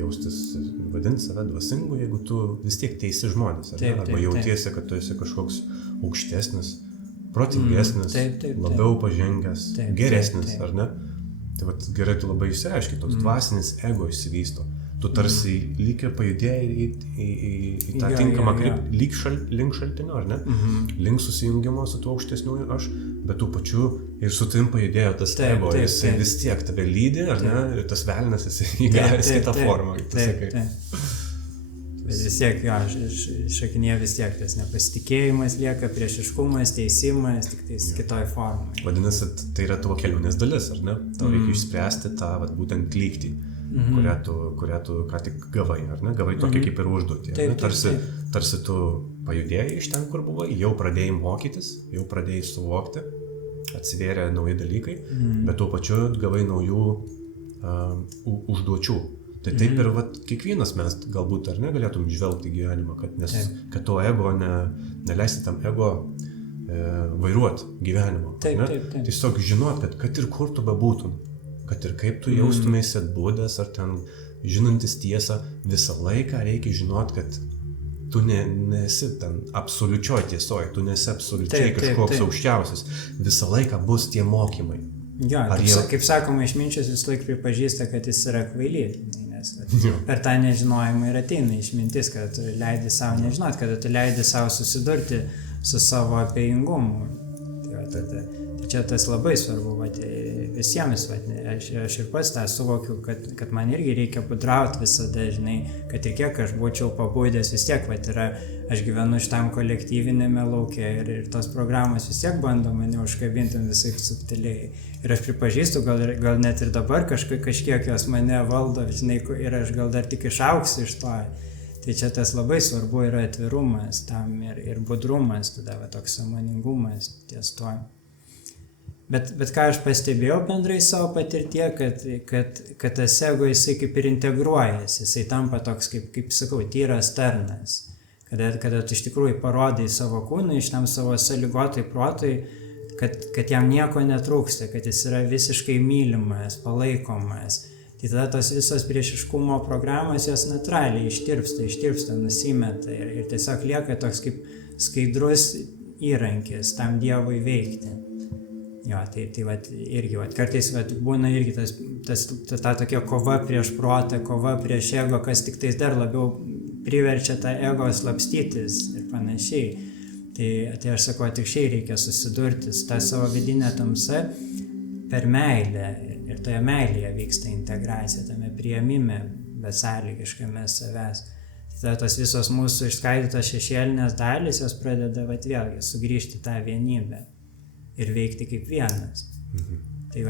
jaustis, vadinti save dvasingu, jeigu tu vis tiek teisi žmonės, ar ne? Arba jautiesi, kad tu esi kažkoks aukštesnis, protingesnis, labiau pažengęs, geresnis, ar ne? Tai gerai tu labai išsireiški, toks dvasinis ego išsivysto. Tu tarsi lyg ir pajudėjai į tą tinkamą kryptį, link šaltinio, ar ne? Link susijungimo su tuo aukštesniu aš, bet tų pačių ir su tavim pajudėjo tas ego, jisai vis tiek tave lydi, ar ne? Ir tas velnias jisai įgavęs kitą formą, kaip tu sakai. Bet vis tiek, šakinėje vis tiek tas nepasitikėjimas lieka, priešiškumas, teisimas, tik tais kitoj formai. Vadinasi, tai yra tavo kelionės dalis, ar ne? Tau reikia išspręsti tą būtent lygtį, kurią tu ką tik gavai, ar ne? Gavai tokį kaip ir užduotį. Tarsi tu pajudėjai iš ten, kur buvai, jau pradėjai mokytis, jau pradėjai suvokti, atsivėrė nauji dalykai, bet tuo pačiu gavai naujų užduočių. Tai taip ir kiekvienas mes galbūt ar ne galėtum žvelgti gyvenimą, kad to ego neleisti tam ego vairuoti gyvenimo. Tiesiog žinot, kad ir kur tu bebūtum, kad ir kaip tu jaustumėsi atbūdęs ar ten žinantis tiesą, visą laiką reikia žinot, kad tu nesi ten absoliučioj tiesoje, tu nesi absoliučiai kažkoks aukščiausias. Visą laiką bus tie mokymai. Jo, kaip sakoma, išminčius vis laik pripažįsta, kad jis yra kvailys, nes per tą nežinojimą ir ateina išmintis, kad tu leidi savo nežinot, kad tu leidi savo susidurti su savo abejingumu. Tai čia tas labai svarbu, visiems, aš ir pats tą suvokiu, kad man irgi reikia pudrauti visada, žinai, kad ir kiek aš būčiau pabudęs, vis tiek, aš gyvenu šitam kolektyvinėme lauke ir tos programos vis tiek bando mane užkabinti visai subtiliai. Ir aš pripažįstu, gal net ir dabar kažkiek jos mane valdo, žinai, ir aš gal dar tik išauksiu iš to. Tai čia tas labai svarbu yra atvirumas tam ir budrumas, tada toks sąmoningumas ties to. Bet ką aš pastebėjau bendrai savo patirtie, kad tas ego jisai kaip ir integruojasi, jisai tampa toks, kaip sakau, tyras tarnas. Kada tu iš tikrųjų parodai savo kūnui, iš tam savo sąlygotai protui, kad jam nieko netrūksta, kad jis yra visiškai mylimas, palaikomas. Tai tada tos visos priešiškumo programos jos natūraliai ištirpsta, nusimeta ir tiesiog lieka toks kaip skaidrus įrankis tam Dievui veikti. Jo, tai irgi, kartais būna irgi ta tokia kova prieš protą, kova prieš ego, kas tik tais dar labiau priverčia tą ego slapstytis ir panašiai. Tai aš sakau, tik šiai reikia susidurti su tą savo vidinę tamsą per meilę. Ir toje meilėje vyksta integracija, tame priėmime besąlygiškame savęs. Tai tos visos mūsų išskaidytos šešėlinės dalys, jos pradeda vėlgi sugrįžti tą vienybę ir veikti kaip vienas. Tai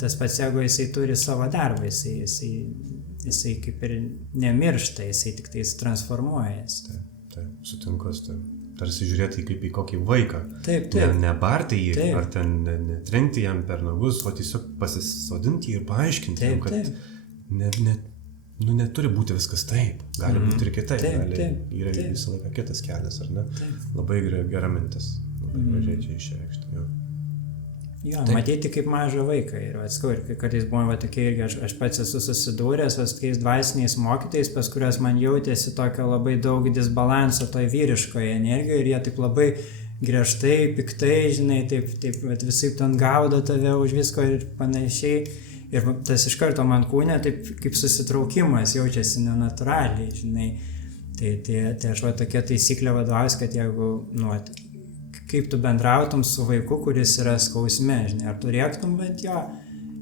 tas pats ego, jisai turi savo darbą, jisai kaip ir nemiršta, jisai tik tais transformuojasi. Taip, sutinku, tarsi žiūrėti kaip į kokį vaiką. Taip. Nebarti jį, ar ten netrenkti jam per nagus, o tiesiog pasisodinti jį ir paaiškinti jam, kad neturi būti viskas taip. Gali būti ir kitaip. Yra visą laiką kitas kelias, ar ne? Labai gera mintis. Labai gražiai čia išreikšta. Jo, matyti kaip mažą vaiką. Ir kartais buvo tokie irgi, aš pats esu susidūręs su tokiais dvasiniais mokytojais, pas kurios man jautėsi tokio labai daug disbalanso toj vyriškoje energijoje ir jie taip labai griežtai, piktai, žinai, taip visai ten gaudo tave už visko ir panašiai. Ir tas iš karto man kūne taip kaip susitraukimas jaučiasi nenatūraliai, žinai. Tai aš tokia taisyklė vadovaujuosi, kad jeigu, kaip tu bendrautum su vaiku, kuris yra skausme, žinai, ar tu rėktum, bet jo,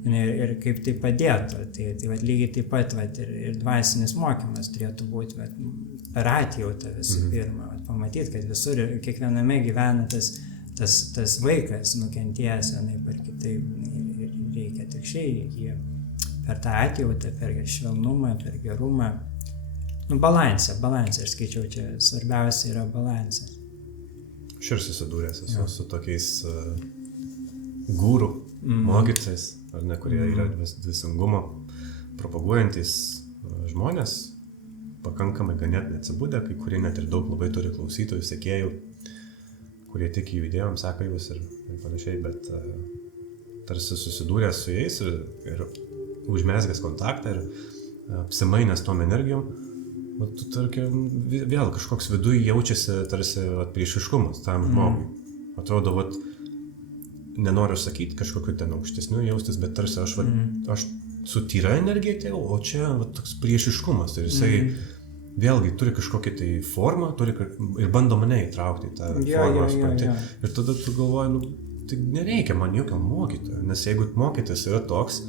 ir kaip tai padėtų. Tai lygiai taip pat ir dvasinis mokymas turėtų būti per atjautą visų pirma, pamatyti, kad visur ir kiekviename gyvena tas vaikas nukentėjęs vienaip ar kitaip, ir reikia tik šiai per tą atjautą, per švelnumą, per gerumą. Balansą, aš skaičiau, čia svarbiausia yra balansas. Aš ir susidūręs su tokiais gūrų mokytojais, ar ne, kurie yra dvasingumo propaguojantis žmonės, pakankamai ganėtinai atsibudę, kai kurie net ir daug labai turi klausytojų, sekėjų, kurie tik jų idėjom seka juos ir panašiai, bet tarsi susidūręs su jais ir užmezgęs kontaktą ir apsimainęs tom energijom, tu tarkim, vėl kažkoks viduj jaučiasi tarsi priešiškumas tam žmogui. Atrodo, nenoriu sakyti kažkokiu ten aukštesniu jaustis, bet tarsi aš su tyra energija atėjau, o čia toks priešiškumas. Ir jisai vėlgi turi kažkokią tai formą ir bando mane įtraukti į tą formą. Ir tada tu galvoji, tai nereikia man jokio mokytojo, nes jeigu mokytojas yra toks,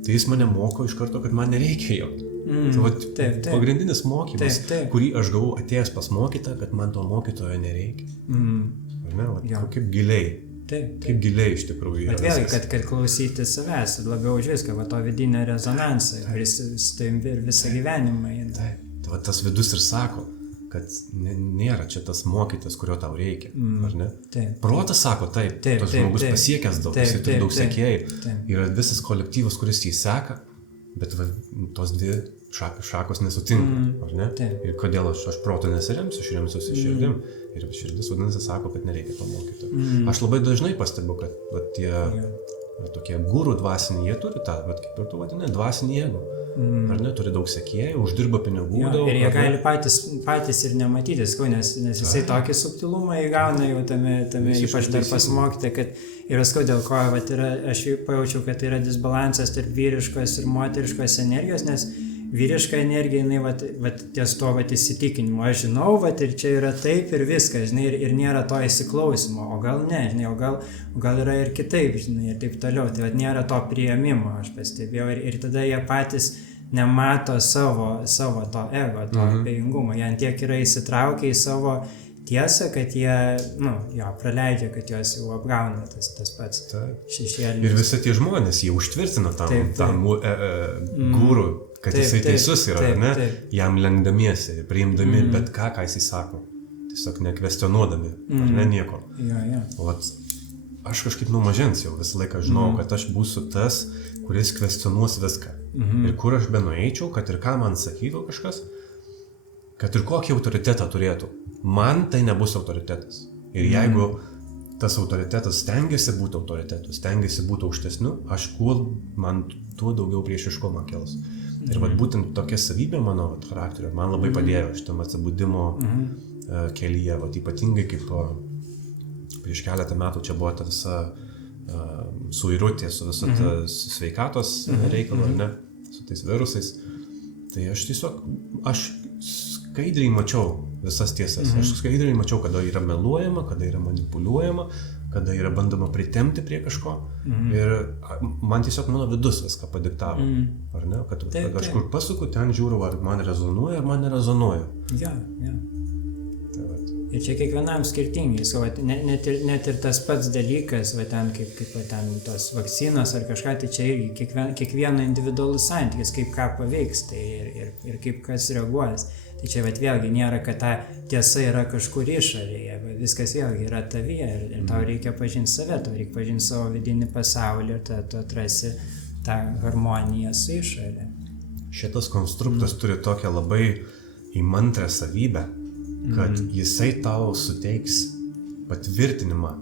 tai jis mane moko iš karto, kad man nereikia jo. Pagrindinis mokymas, kurį aš gavau atėjęs pas mokytą, kad man to mokytojo nereikia. Ar ne? Kaip giliai. Kaip giliai iš tikrųjų yra. Bet vėlgi, kad klausyti savęs, labiau už viską, to vidinio rezonansą, kuris su tavim ir visą gyvenimą. Tai tas vidus ir sako, kad nėra čia tas mokytas, kurio tau reikia, ar ne? Protas sako, taip, tas žmogus pasiekęs daug, jis turi daug sekėjų, yra visas kolektyvas, kuris jį seka, bet tos dvi šakos nesutinka, ar ne? Ir kodėl aš proto nesiremsiu, aš remsiuosi širdim. Ir širdis vadinasi sako, kad nereikia to mokytojo. Aš labai dažnai pastebiu, kad tie tokie gūrų dvasiniai, jie turi tą, bet kaip ir tu vadini, dvasinį jėgų. Ar ne, turi daug sekėjų, uždirba pinigų daug. Ir jie gali patys ir nematyti, nes jisai tokį subtilumą įgauna jau tame ypač dar pasimokyti, kad yra dėl ko, aš pajaučiau, kad tai yra disbalansas tarp vyriškos ir moteriškos energijos, nes vyriška energija, jinai ties to įsitikinimu, aš žinau, ir čia yra taip ir viskas, žinai, ir nėra to įsiklausimo, o gal ne, žinai, o gal yra ir kitaip, žinai, ir taip toliau, tai nėra to priėmimo, aš pastebėjau, ir tada jie patys nemato savo to ego, to abejingumo, jie tiek yra įsitraukę į savo tiesą, kad jie, praleidžia, kad juos jau apgauna tas pats šešėlis. Ir visi tie žmonės, jie užtvirtina tam gūrų, kad jisai teisus yra, ne? Jam lenkdamiesi, priimdami bet ką jisai sako, tiesiog nekvestionuodami, ar ne nieko. O aš kažkaip nuo mažens jau visą laiką žinau, kad aš būsiu tas, kuris kvestionuos viską. Ir kur aš benueičiau, kad ir ką man sakytų kažkas, kad ir kokį autoritetą turėtų, man tai nebus autoritetas. Ir jeigu tas autoritetas stengiasi būti autoritetu, stengiasi būti aukštesniu, man tuo daugiau priešiškumo kels. Ir būtent tokia savybė mano charakterio man labai padėjo šitam atsibudimo kelyje, ypatingai kaip prieš keletą metų čia buvo ta visa suirutė su viso sveikatos reikalu, ar ne, su tais virusais. Tai aš skaidriai mačiau visas tiesas. Aš skaidriai mačiau, kada yra meluojama, kada yra manipuliuojama, kada yra bandoma pritempti prie kažko. Ir man tiesiog mano vidus viską padiktavo. Ar ne? Kad aš kur pasuku, ten žiūriu, ar man rezonuoja, ar man nerezonuoja. Ir čia kiekvienam skirtingai, net ir tas pats dalykas, kaip tos vakcinos ar kažką, tai čia irgi kiekvieno individualus santykis, kaip ką paveiks tai ir kaip kas reaguos. Tai čia vėlgi nėra, kad ta tiesa yra kažkur išorėje, viskas vėlgi yra tavyje ir tau reikia pažinti save, tau reikia pažinti savo vidinį pasaulį ir tu atrasi tą harmoniją su išorė. Šitas konstruktas turi tokią labai įmantrią savybę, kad jisai tau suteiks patvirtinimą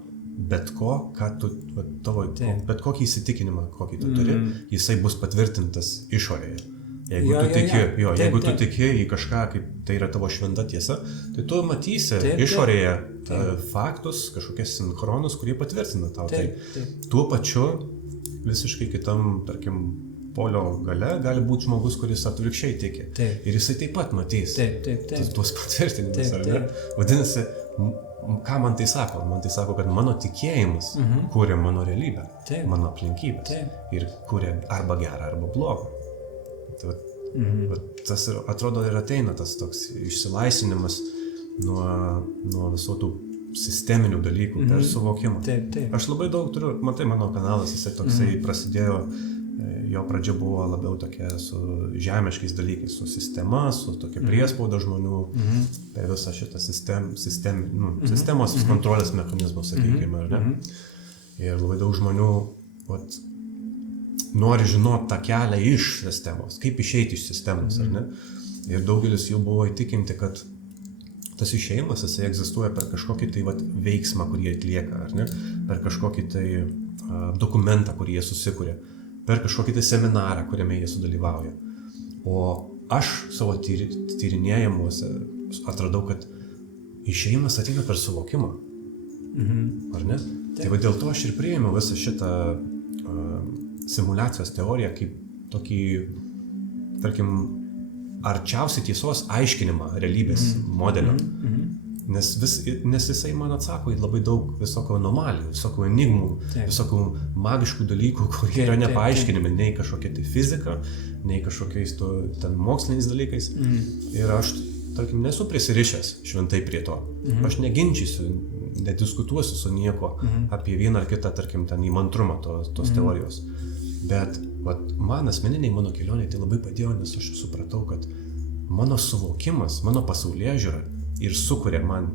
bet kokį įsitikinimą, kokį tu turi, jisai bus patvirtintas išorėje. Jeigu tu tiki į kažką, kaip tai yra tavo šventa tiesa, tai tu matysi išorėje faktus, kažkokias sinchronus, kurie patvirtina tau. Tuo pačiu visiškai kitam, tarkim, polio gale gali būti žmogus, kuris atvirkščiai tiki. Ir jisai taip pat matys tuos patvirtinimus. Vadinasi, ką man tai sako? Man tai sako, kad mano tikėjimas kuria mano realybę, mano aplinkybės. Ir kuria arba gerą, arba blogą. Tas atrodo ir ateina tas toks išsilaisvinimas nuo visų tų sisteminių dalykų per suvokimą. Aš labai daug turiu, matai, mano kanalas, jisai toksai prasidėjo. Jo pradžia buvo labiau tokia su žemiškais dalykais, su sistema, su tokia priespauda žmonių per visą šitą sistemos kontrolės mechanizmus, sakykime, ar ne? Ir labai daug žmonių nori žinoti tą kelią iš sistemos, kaip išeiti iš sistemos, ar ne? Ir daugelis jų buvo įtikinti, kad tas išėjimas, jisai egzistuoja per kažkokį tai veiksmą, kurį jie atlieka, ar ne? Per kažkokį tai dokumentą, kurį jie susikuria. Per kažkokį tai seminarą, kuriame jie sudalyvauja. O aš savo tyrinėjimuose atradau, kad išėjimas ateina per suvokimą. Ar ne? Tai dėl to aš ir priėmiau visą šitą simulacijos teoriją kaip tokį, tarkim, arčiausiai tiesos aiškinimą realybės modelio. Nes jisai man atsako į labai daug visokių anomalijų, visokių enigmų, visokių magiškų dalykų, kurie yra nepaaiškinami, nei kažkokia tai fizika, nei kažkokiais ten moksliniais dalykais. Ir aš, tarkim, nesu prisirišęs šventai prie to. Aš neginčysiu, nediskutuosiu su nieko apie vieną ar kitą, tarkim, ten įmantrumą tos teorijos. Bet man asmeniniai, mano kelionė tai labai padėjo, nes aš supratau, kad mano suvokimas, mano pasaulėžiūra ir sukuria man,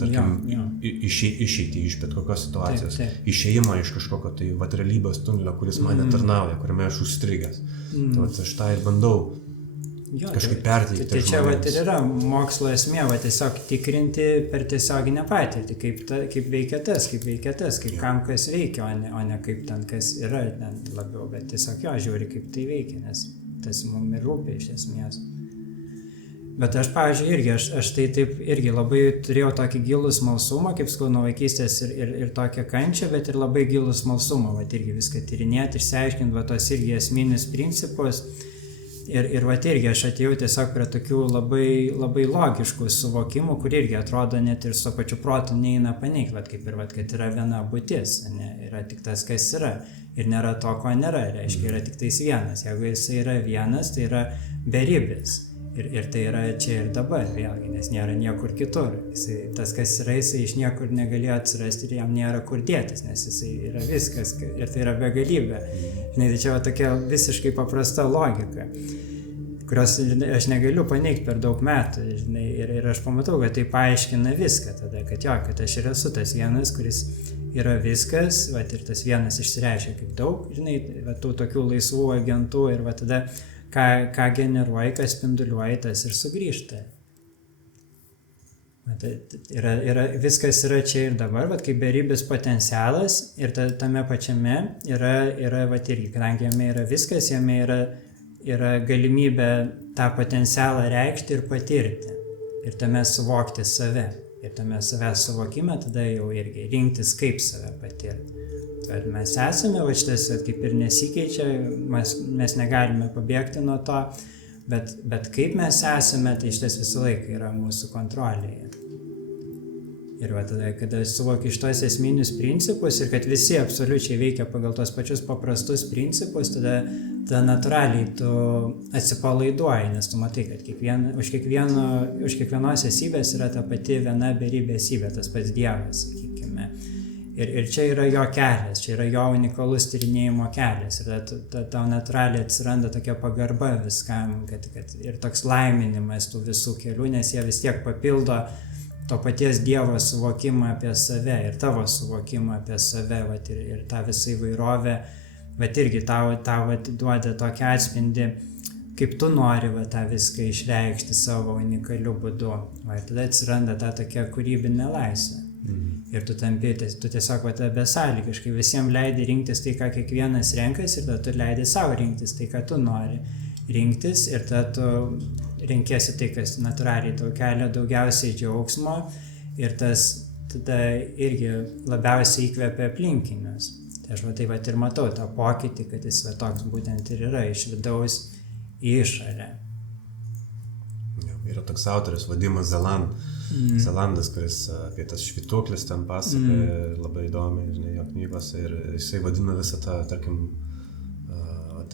tarkim, išeiti iš bet kokios situacijos, išėjimą iš kažkokio tai realybės tunelio, kuris mane tarnauja, kuriame aš užstrigęs. Tai aš tą ir bandau kažkaip perteikti. Tai čia vat ir yra mokslo esmė, va tiesiog tikrinti per tiesioginę patirtį, kaip veikia tas, kaip kam kas veikia, o ne kaip ten kas yra ten labiau, bet tiesiog žiūri, kaip tai veikia, nes tas mums ir rūpi iš esmės. Bet aš, pavyzdžiui, irgi, aš tai taip irgi labai turėjau tokį gilų smalsumą, kaip sakau, nuo vaikystės ir tokią kančią, bet ir labai gilų smalsumą, va irgi viską tyrinėti, išsiaiškinti, va tos irgi esminius principus. Ir va irgi aš atėjau tiesiog prie tokių labai, labai logiškų suvokimų, kur irgi atrodo net ir su pačiu protu neina paneigti, va kaip ir va, kad yra viena būtis, ne, yra tik tas, kas yra. Ir nėra to, ko nėra, reiškia, yra tik tais vienas. Jeigu jisai yra vienas, tai yra beribis. Ir tai yra čia ir dabar vėlgi, nes nėra niekur kitur. Tas, kas yra, jisai iš niekur negalėjo atsirasti ir jam nėra kur dėtis, nes jisai yra viskas ir tai yra begalybė. Žinai, tai čia va tokia visiškai paprasta logika, kurios aš negaliu paneigti per daug metų. Žinai, ir aš pamatau, kad tai paaiškina viską tada, kad aš ir esu tas vienas, kuris yra viskas, va, ir tas vienas išsireiškia kaip daug, žinai, va, tų tokių laisvų agentų ir va tada ką generuoja, ką spinduliuoja, tas ir sugrįžta. Yra, viskas yra čia ir dabar, bet kaip beribis potencialas ir tame pačiame yra vat irgi, kadangi jame yra viskas, jame yra galimybė tą potencialą reikšti ir patirti ir tame suvokti save. Ir tame savęs suvokime tada jau irgi rinktis, kaip save patirti. Ar mes esame, va šitas kaip ir nesikeičia, mes negalime pabėgti nuo to, bet kaip mes esame, tai šitas visą laiką yra mūsų kontrolėje. Ir va tada, kada suvoki šitos esminius principus ir kad visi absoliučiai veikia pagal tos pačius paprastus principus, tada natūraliai tu atsipalaiduoji, nes tu matai, kad už kiekvienos esybės yra ta pati viena beribė esybė, tas pats Dievas, sakykime. Ir čia yra jo kelias, čia yra jo unikalus tyrinėjimo kelias. Ir tau natūraliai atsiranda tokia pagarba viskam, kad ir toks laiminimas tų visų kelių, nes jie vis tiek papildo to paties Dievo suvokimą apie save ir tavo suvokimą apie save, vat, ir tą visą įvairovę, bet irgi tau duoda tokį atspindį, kaip tu nori tą viską išreikšti savo unikaliu būdu. Ir tada atsiranda ta tokia kūrybinė laisvė. Ir tu tiesiog besąlygiškai visiems leidi rinktis tai, ką kiekvienas renkasi, ir tada tu leidi savo rinktis tai, ką tu nori rinktis, ir tada tu renkėsi tai, kas natūraliai tau kelia daugiausiai džiaugsmo, ir tas tada irgi labiausiai įkvepia aplinkinius. Tai aš taip ir matau tą pokytį, kad jis toks būtent ir yra iš vidaus į išorę. Yra toks autorius Vadimas Zelandas, kuris apie tas švytuoklis ten pasakoja labai įdomiai, žinai, jo knygose, ir jisai vadina visą tą, tarkim,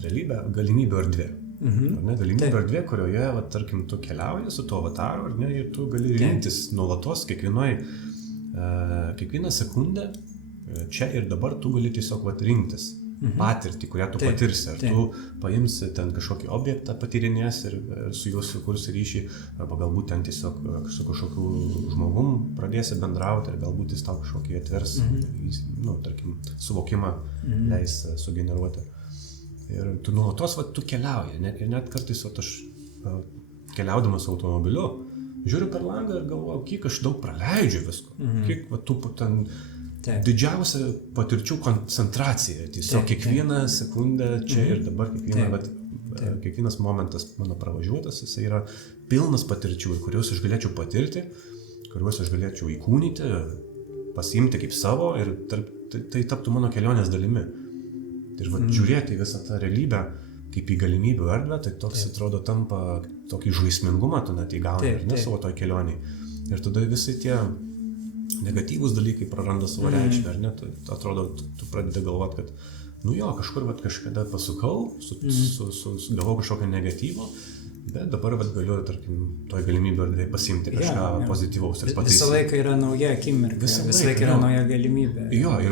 realybę galimybių erdvė. Galimybių erdvė, kurioje, tarkim, tu keliauji su tuo avataru, ir tu gali rinktis nuolatos kiekvieną sekundę, čia ir dabar tu gali tiesiog rinktis patirtį, kurią tu patirsi. Ar tu paimsi ten kažkokį objektą, patyrinėsi ir su juo sukursi ryšį, arba galbūt ten tiesiog su kažkokiu žmogum pradėsi bendrauti, ir galbūt jis tau kažkokį atvers, tarkim, suvokimą leis sugeneruoti. Ir tu nuolatos tu keliauji, ir net kartais aš keliaudamas automobiliu žiūriu per langą ir galvoju, kiek aš daug praleidžiu visko, kiek tu ten didžiausia patirčių koncentracija, tiesiog kiekvieną sekundę čia ir dabar, kiekvienas momentas mano pravažiuotas, jis yra pilnas patirčių, kuriuos aš galėčiau patirti, kuriuos aš galėčiau įkūnyti, pasiimti kaip savo, ir tai taptų mano kelionės dalimi. Ir žiūrėti į visą tą realybę kaip į galimybių erdvę, tai toks atrodo tampa tokį žaismingumą tu net įgauni, ar ne, savo toj kelioniai. Ir tada visai tie negatyvūs dalykai praranda savo reikšmę, ar ne? Atrodo, tu pradedi galvoti, kad kažkur kažkada pasukau, gavau kažkokio negatyvo, bet dabar galiu, tarkim, toj galimybę erdvėje pasiimti kažką pozityvaus ir pataisyt. Visą laiką yra nauja akimirka, visą laiką yra nauja galimybė. Jo, ir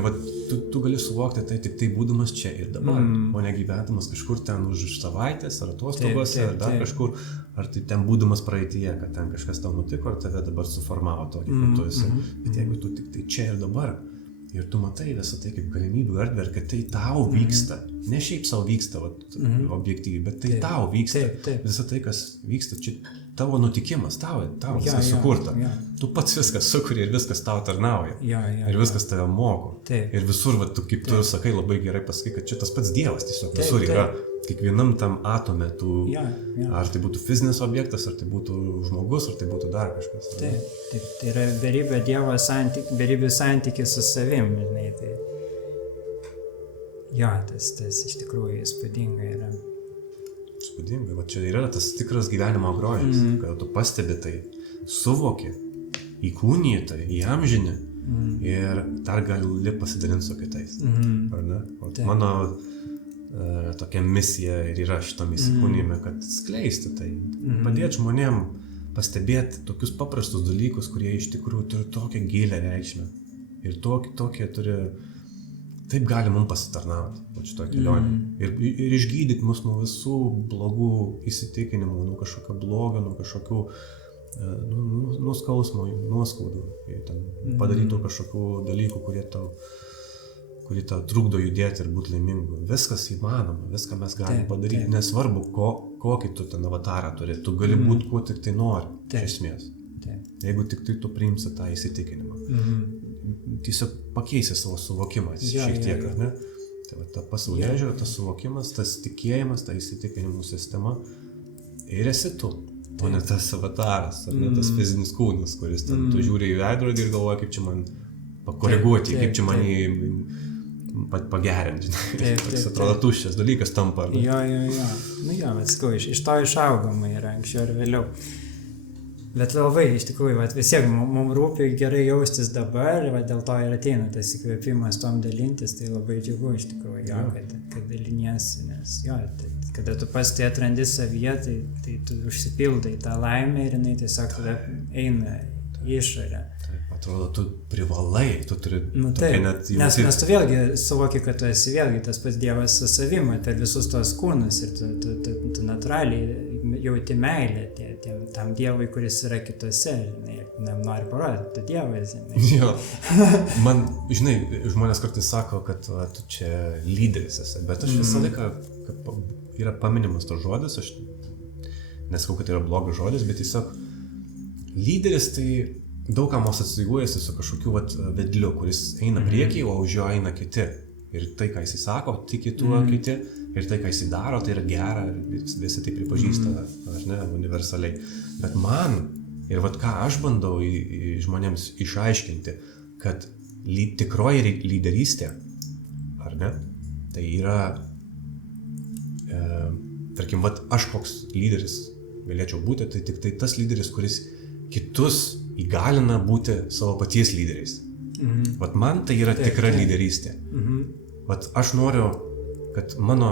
tu gali suvokti tai tik tai būdamas čia ir dabar, o ne gyvendamas kažkur ten už savaitės, ar atostogose, ar dar kažkur, ar tai ten būdamas praeityje, kad ten kažkas tau nutiko, ar tave dabar suformavo tokį, kad tu esi. Bet jeigu tu tik tai čia ir dabar, ir tu matai visą tai kaip galimybių erdvę, ir kad tai tau vyksta, ne šiaip savo vyksta objektyviai, bet tai tau vyksta. Visa tai, kas vyksta, čia tavo nutikimas, tau viskas sukurta. Tu pats viskas sukuri ir viskas tau tarnauja. Ir viskas tave moko. Ir visur, tu, kaip tu sakai, labai gerai pasakai, kad čia tas pats Dievas tiesiog visur yra. Kiekvienam tam atome tu, ar tai būtų fizinis objektas, ar tai būtų žmogus, ar tai būtų dar kažkas. Taip, tai yra beribė Dievo beribė santykis su savim, žinai, tai tas iš tikrųjų įspūdinga yra. Įspūdinga, va čia yra tas tikras gyvenimo grožis, kad tu pastebi tai, suvoki, įkūniji tai, įamžini ir dar gali pasidalinti su kitais. Ar ne? Mano tokia misija ir yra šitame įsikūnijime, kad skleisti tai, padėti žmonėm pastebėti tokius paprastus dalykus, kurie iš tikrųjų turi tokią gilę reikšmę ir tokie turi, taip gali mums pasitarnauti šitoje kelionėje ir išgydyti mus nuo visų blogų įsitikinimų, nuo kažkokio blogio, nuo kažkokių nuskausmų, nuoskaudų, padarytų kažkokių dalykų, kurie tau trukdo judėti ir būti laimingu. Viskas įmanoma, viską mes galime padaryti, nesvarbu, kokį tu ten avatarą turi, tu gali būti kuo tik tai nori, iš esmės. Jeigu tik tai tu priimsi tą įsitikinimą. Tiesiog pakeisi savo suvokimą šiek tiek, ar ne? Tai va, ta pasaulėžiūra, tas suvokimas, tas tikėjimas, ta įsitikinimų sistema ir esi tu, o ne tas avataras, ar ne tas fizinis kūnas, kuris ten tu žiūri į veidrodį ir galvoja, kaip čia man pakoreguoti, kaip čia man pagerinti. Toks atrodo tuščias dalykas tampa. Jo. Bet sakau, iš to išaugama yra anksčiau ir vėliau. Bet labai, iš tikrųjų, vis tiek mums rūpi gerai jaustis dabar, dėl to ir ateina tas įkvėpimas tom dalintis, tai labai džiugu iš tikrųjų, kad daliniesi, nes kada tu pats tai atrandi savyje, tai tu užsipildai tą laimę ir jinai tiesiog tada eina į išorę. Atrodo, tu privalai, tu turi net jauti. Nes tu vėlgi suvoki, kad tu esi vėlgi tas pats Dievas su savimi, per visus tos kūnus ir tu natūraliai jauti meilę tam Dievui, kuris yra kitose, žinai, nori parodyti, tu Dievas, žinai. Jo, man, žinai, žmonės kartais sako, kad tu čia lyderis esi, bet aš visą laiką, kad yra paminimas to žodis, aš nesakau, kad tai yra blogas žodis, bet tiesiog lyderis tai daug kam asocijuojasi su kažkokiu vedliu, kuris eina priekį, o už jo eina kiti. Ir tai, ką jis sako, tiki tuo kiti, ir tai, ką jis daro, tai yra gera, visi tai pripažįsta, ar ne, universaliai. Bet man, ir ką aš bandau žmonėms išaiškinti, kad tikroji lyderystė, ar ne, tai yra, tarkim, aš koks lyderis galėčiau būti, tai tik tai tas lyderis, kuris kitus įgalina būti savo paties lyderiais. Vat man tai yra tikra lyderystė. Vat aš noriu, kad mano,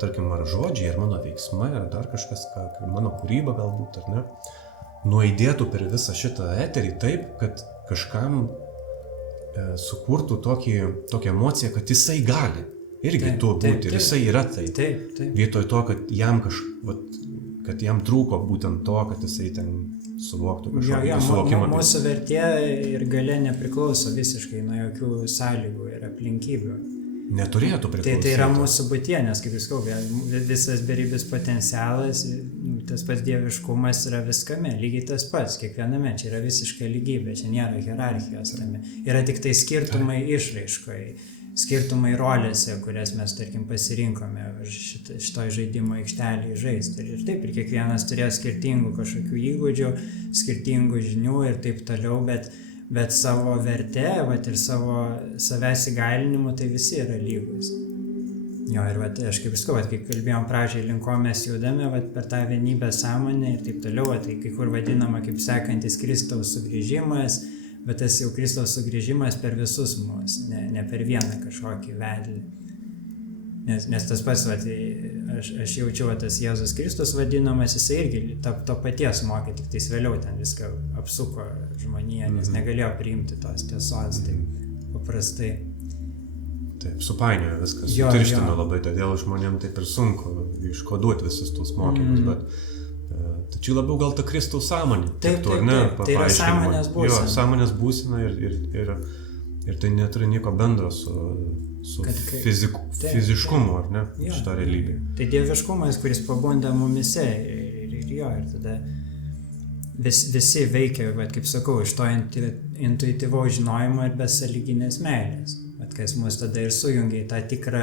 tarkim, ar žodžiai, ar mano veiksmai, ar dar kažkas, mano kūryba galbūt, ar ne, nuaidėtų per visą šitą eterį taip, kad kažkam sukurtų tokią emociją, kad jisai gali irgi tuo būti, ir jisai yra tai. Vietoj to, kad jam trūko būtent to, kad jisai ten suvoktų kažkokį suvokimą. Mūsų vertė ir galia nepriklauso visiškai nuo jokių sąlygų ir aplinkybių. Neturėtų priklausyti. Tai yra mūsų būtie, nes, kaip jūs kalbate, visas beribis potencialas, tas pats dieviškumas yra viskame, lygiai tas pats, kiekviename, čia yra visiška lygybė, čia nėra hierarchijos, yra tik tai skirtumai išraiškoje. Skirtumai rolėse, kurias mes, tarkim, pasirinkome šitoj žaidimo aikštelėje žaisti. Ir taip, ir kiekvienas turėjo skirtingų kažkokių įgūdžių, skirtingų žinių ir taip toliau, bet savo verte, ir savo savęs įgalinimu, tai visi yra lygus. Jo, ir aš kaip sakau, kai kalbėjom pradžiai, link ko mes judame, per tą vienybę sąmonę ir taip toliau, tai kai kur vadinama kaip sekantis Kristaus sugrįžimas, bet tas jau Kristaus sugrįžimas per visus mus, ne per vieną kažkokį vedlį. Nes tas pats, aš jaučiu, tas Jėzus Kristus vadinamas, jisai irgi to paties mokė, tik tais vėliau ten viską apsuko žmoniją, nes negalėjo priimti tos tiesos, taip paprastai. Taip, supainiojo viskas, sutirštino labai, todėl žmonėm taip ir sunku iškoduoti visus tos mokymus, bet tačiau labiau gal ta Kristaus sąmonė. Taip, tai yra sąmonės būsena. Jo, sąmonės būsena ir Ir tai neturi nieko bendro su fiziškumu, ar ne, šitą realybę. Tai dieviškumas, kuris pabunda mumise ir tada visi veikia, kaip sakau, iš to intuityvaus žinojimo ir besąlyginės meilės. Kas mus tada ir sujungia į tą tikrą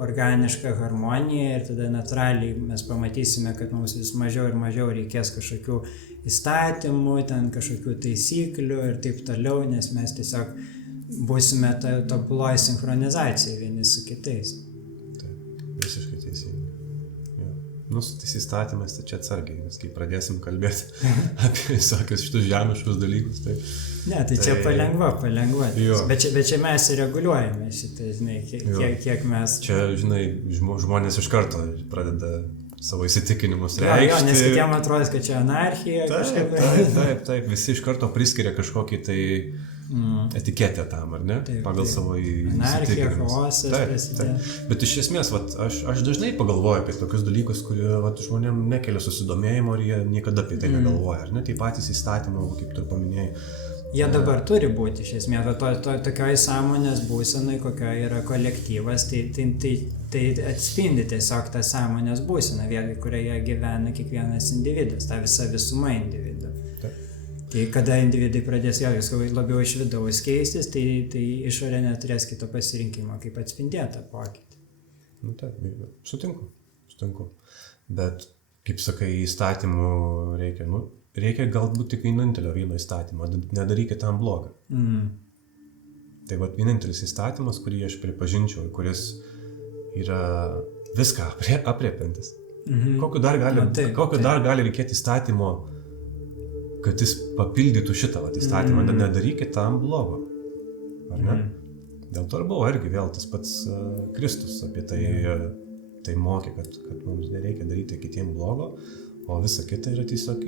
organišką harmoniją ir tada natūraliai mes pamatysime, kad mums vis mažiau ir mažiau reikės kažkokių įstatymų, ten kažkokių taisyklių ir taip toliau, nes mes tiesiog būsime tobuloj sinchronizacijai vieni su kitais. Taip, visiškai teisingai. Su tais įstatymais, tai čia atsargiai, nes kai pradėsim kalbėti apie visokius šitus žemiškus dalykus, tai... Ne, tai čia palengva. Bet čia mes reguliuojame šitą, žinai, kiek mes... Čia, žinai, žmonės iš karto pradeda savo įsitikinimus reikšti. Jo, nes kitiem atrodo, kad čia anarchija. Taip, visi iš karto priskiria kažkokį tai etiketę tam, ar ne? Pagal savo įsitikinimus. Anarchija, chaosas. Taip. Bet iš esmės, aš dažnai pagalvoju apie tokius dalykus, kurie žmonėm nekelia susidomėjimo ir jie niekada apie tai negalvoja, ar ne? Tai patys įstatymai, kaip tu paminėjai. Jie dabar turi būti, iš esmės, tokioj sąmonės būsenai, kokio yra kolektyvas, tai atspindi tiesiog tą sąmonės būseną, vėlgi, kurioje gyvena kiekvienas individas, ta visa visuma individų. Tai kada individai pradės labiau iš vidaus keistis, tai išorė neturės kito pasirinkimo, kaip atspindėti tą pokytį. Taip, sutinku. Bet, kaip sakai, įstatymų reikia galbūt tik vienintelio vieno įstatymo, nedarykit tam blogą. Tai vienintelis įstatymas, kurį aš pripažinčiau, kuris yra viską apriepiantis. Kokio dar gali reikėti įstatymo, kad jis papildytų šitą įstatymą, nedarykit tam blogo. Ar ne? Dėl to ir buvo irgi vėl tas pats Kristus apie tai mokė, kad mums nereikia daryti kitiem blogo, o visa kita yra tiesiog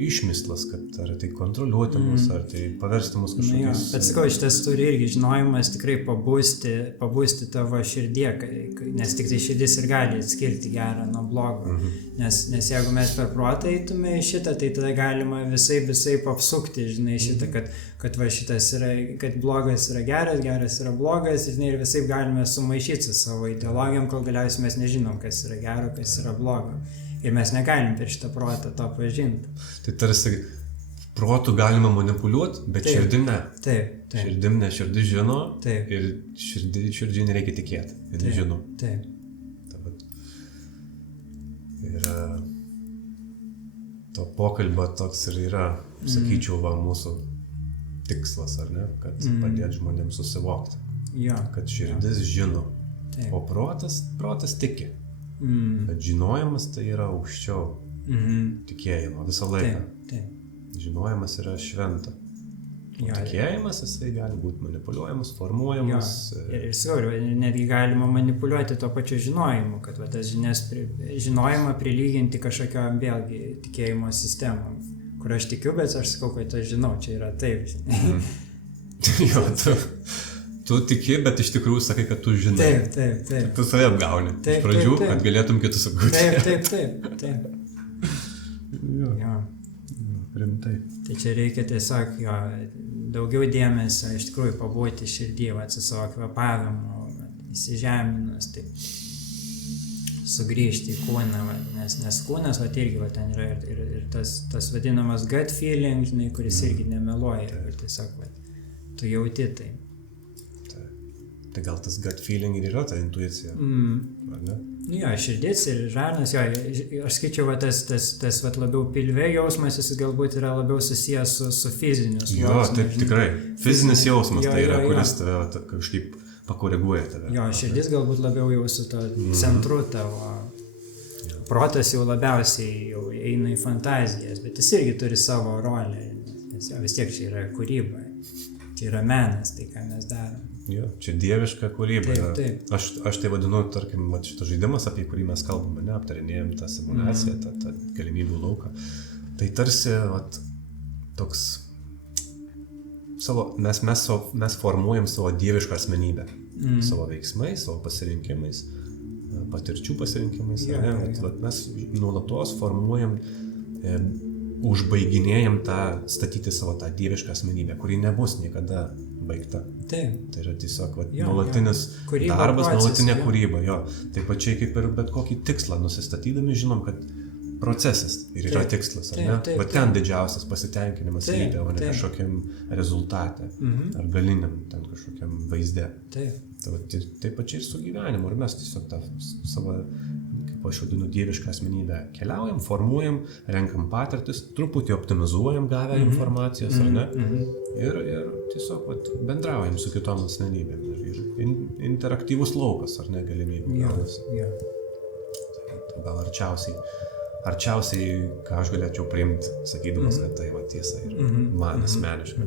išmislas, kad ar tai kontroliuoti mus, ar tai paversti mus kažkokiais... Bet sakau, šitas turi irgi žinojimas tikrai pabusti tavo širdie, nes tik tai širdis ir gali atskirti gerą nuo blogo. Nes jeigu mes per protą eitume į šitą, tai tada galima visai apsukti, žinai, šitą, kad šitas yra, kad blogas yra geras, geras yra blogas, žinai, ir visai galime sumaišyti su savo ideologijom, kol galiausiai mes nežinom, kas yra gero, kas yra blogo. Ir mes negalim per šitą protą to pažinti. Tai tarsi protų galima manipuliuoti, bet širdim ne. Taip. Širdim ne, širdis žino ir širdžiai nereikia tikėti. Ir žino. Taip. Ir to pokalbio toks ir yra, sakyčiau, mūsų tikslas, ar ne? Kad padėti žmonėms susivokti. Kad širdis žino. O protas tiki. Bet žinojimas tai yra aukščiau tikėjimo visą laiką. Žinojimas yra šventa. O tikėjimas, jisai gali būti manipuliuojamas, formuojamas. Ir netgi galima manipuliuoti to pačiu žinojimu, kad tas žinojimą prilyginti kažkokiam vėlgi tikėjimo sistemom, kur aš tikiu, bet aš sakau, kad aš žinau, čia yra taip. Tu tiki, bet iš tikrųjų sakai, kad tu žinai. Taip. Tu save apgauni. Iš pradžių, kad galėtum kitus apgauti. Taip. Rimtai. Tai čia reikia tiesiog daugiau dėmesio, iš tikrųjų pabūti širdį, su savo kvėpavimu, įsižeminus, taip sugrįžti į kūną, nes kūnas irgi ten yra ir tas vadinamas gut feeling, žinai, kuris irgi nemeluoja ir tiesiog tu jauti tai. Tai gal tas gut feeling ir yra ta intuicija, ar ne? Širdis ir žarnas, aš skaičiau, tas labiau pilve jausmas, jis galbūt yra labiau susijęs su fiziniu sluoksniu. Taip, tikrai. Fizinis jausmas tai yra, kuris tave kažkaip pakoreguoja tave. Širdis galbūt labiau jau su to centru tavo. Protas jau labiausiai jau eina į fantazijas, bet jis irgi turi savo rolę, nes vis tiek čia yra kūryba, čia yra menas, tai ką mes darome. Čia dieviška kūryba. Taip. Aš tai vadinu, tarkim, šitas žaidimas, apie kurį mes kalbame, aptarinėjom tą simuliaciją, tą galimybių lauką. Tai tarsi toks mes formuojam savo dievišką asmenybę, savo veiksmais, savo pasirinkimais, patirčių pasirinkimais. Mes nuolatos formuojam užbaiginėjam statyti savo tą dievišką asmenybę, kuri nebus niekada baigta. Taip. Tai yra tiesiog nuolatinis Kūryba, darbas, nuolatinė jo. kūryba. Jo. Taip pačiai kaip ir bet kokį tikslą nusistatydami, žinom, kad procesas ir yra tikslas, ar ne? Va ten didžiausias pasitenkinimas lypia, o ne kažkokiam rezultate, ar galiniam ten kažkokiam vaizde. Taip pačiai ir su gyvenimu. Ir mes tiesiog tą savo, kaip aš vadinu, dievišką asmenybę keliaujam, formuojam, renkam patirtis, truputį optimizuojam gavę informacijos, ar ne? Ir tiesiog bendraujam su kitom asmenybėm. Ir interaktyvus laukas, ar ne, galimybė. Gal arčiausiai, ką aš galėčiau priimti, sakydamas, kad tai tiesa ir man asmeniškai.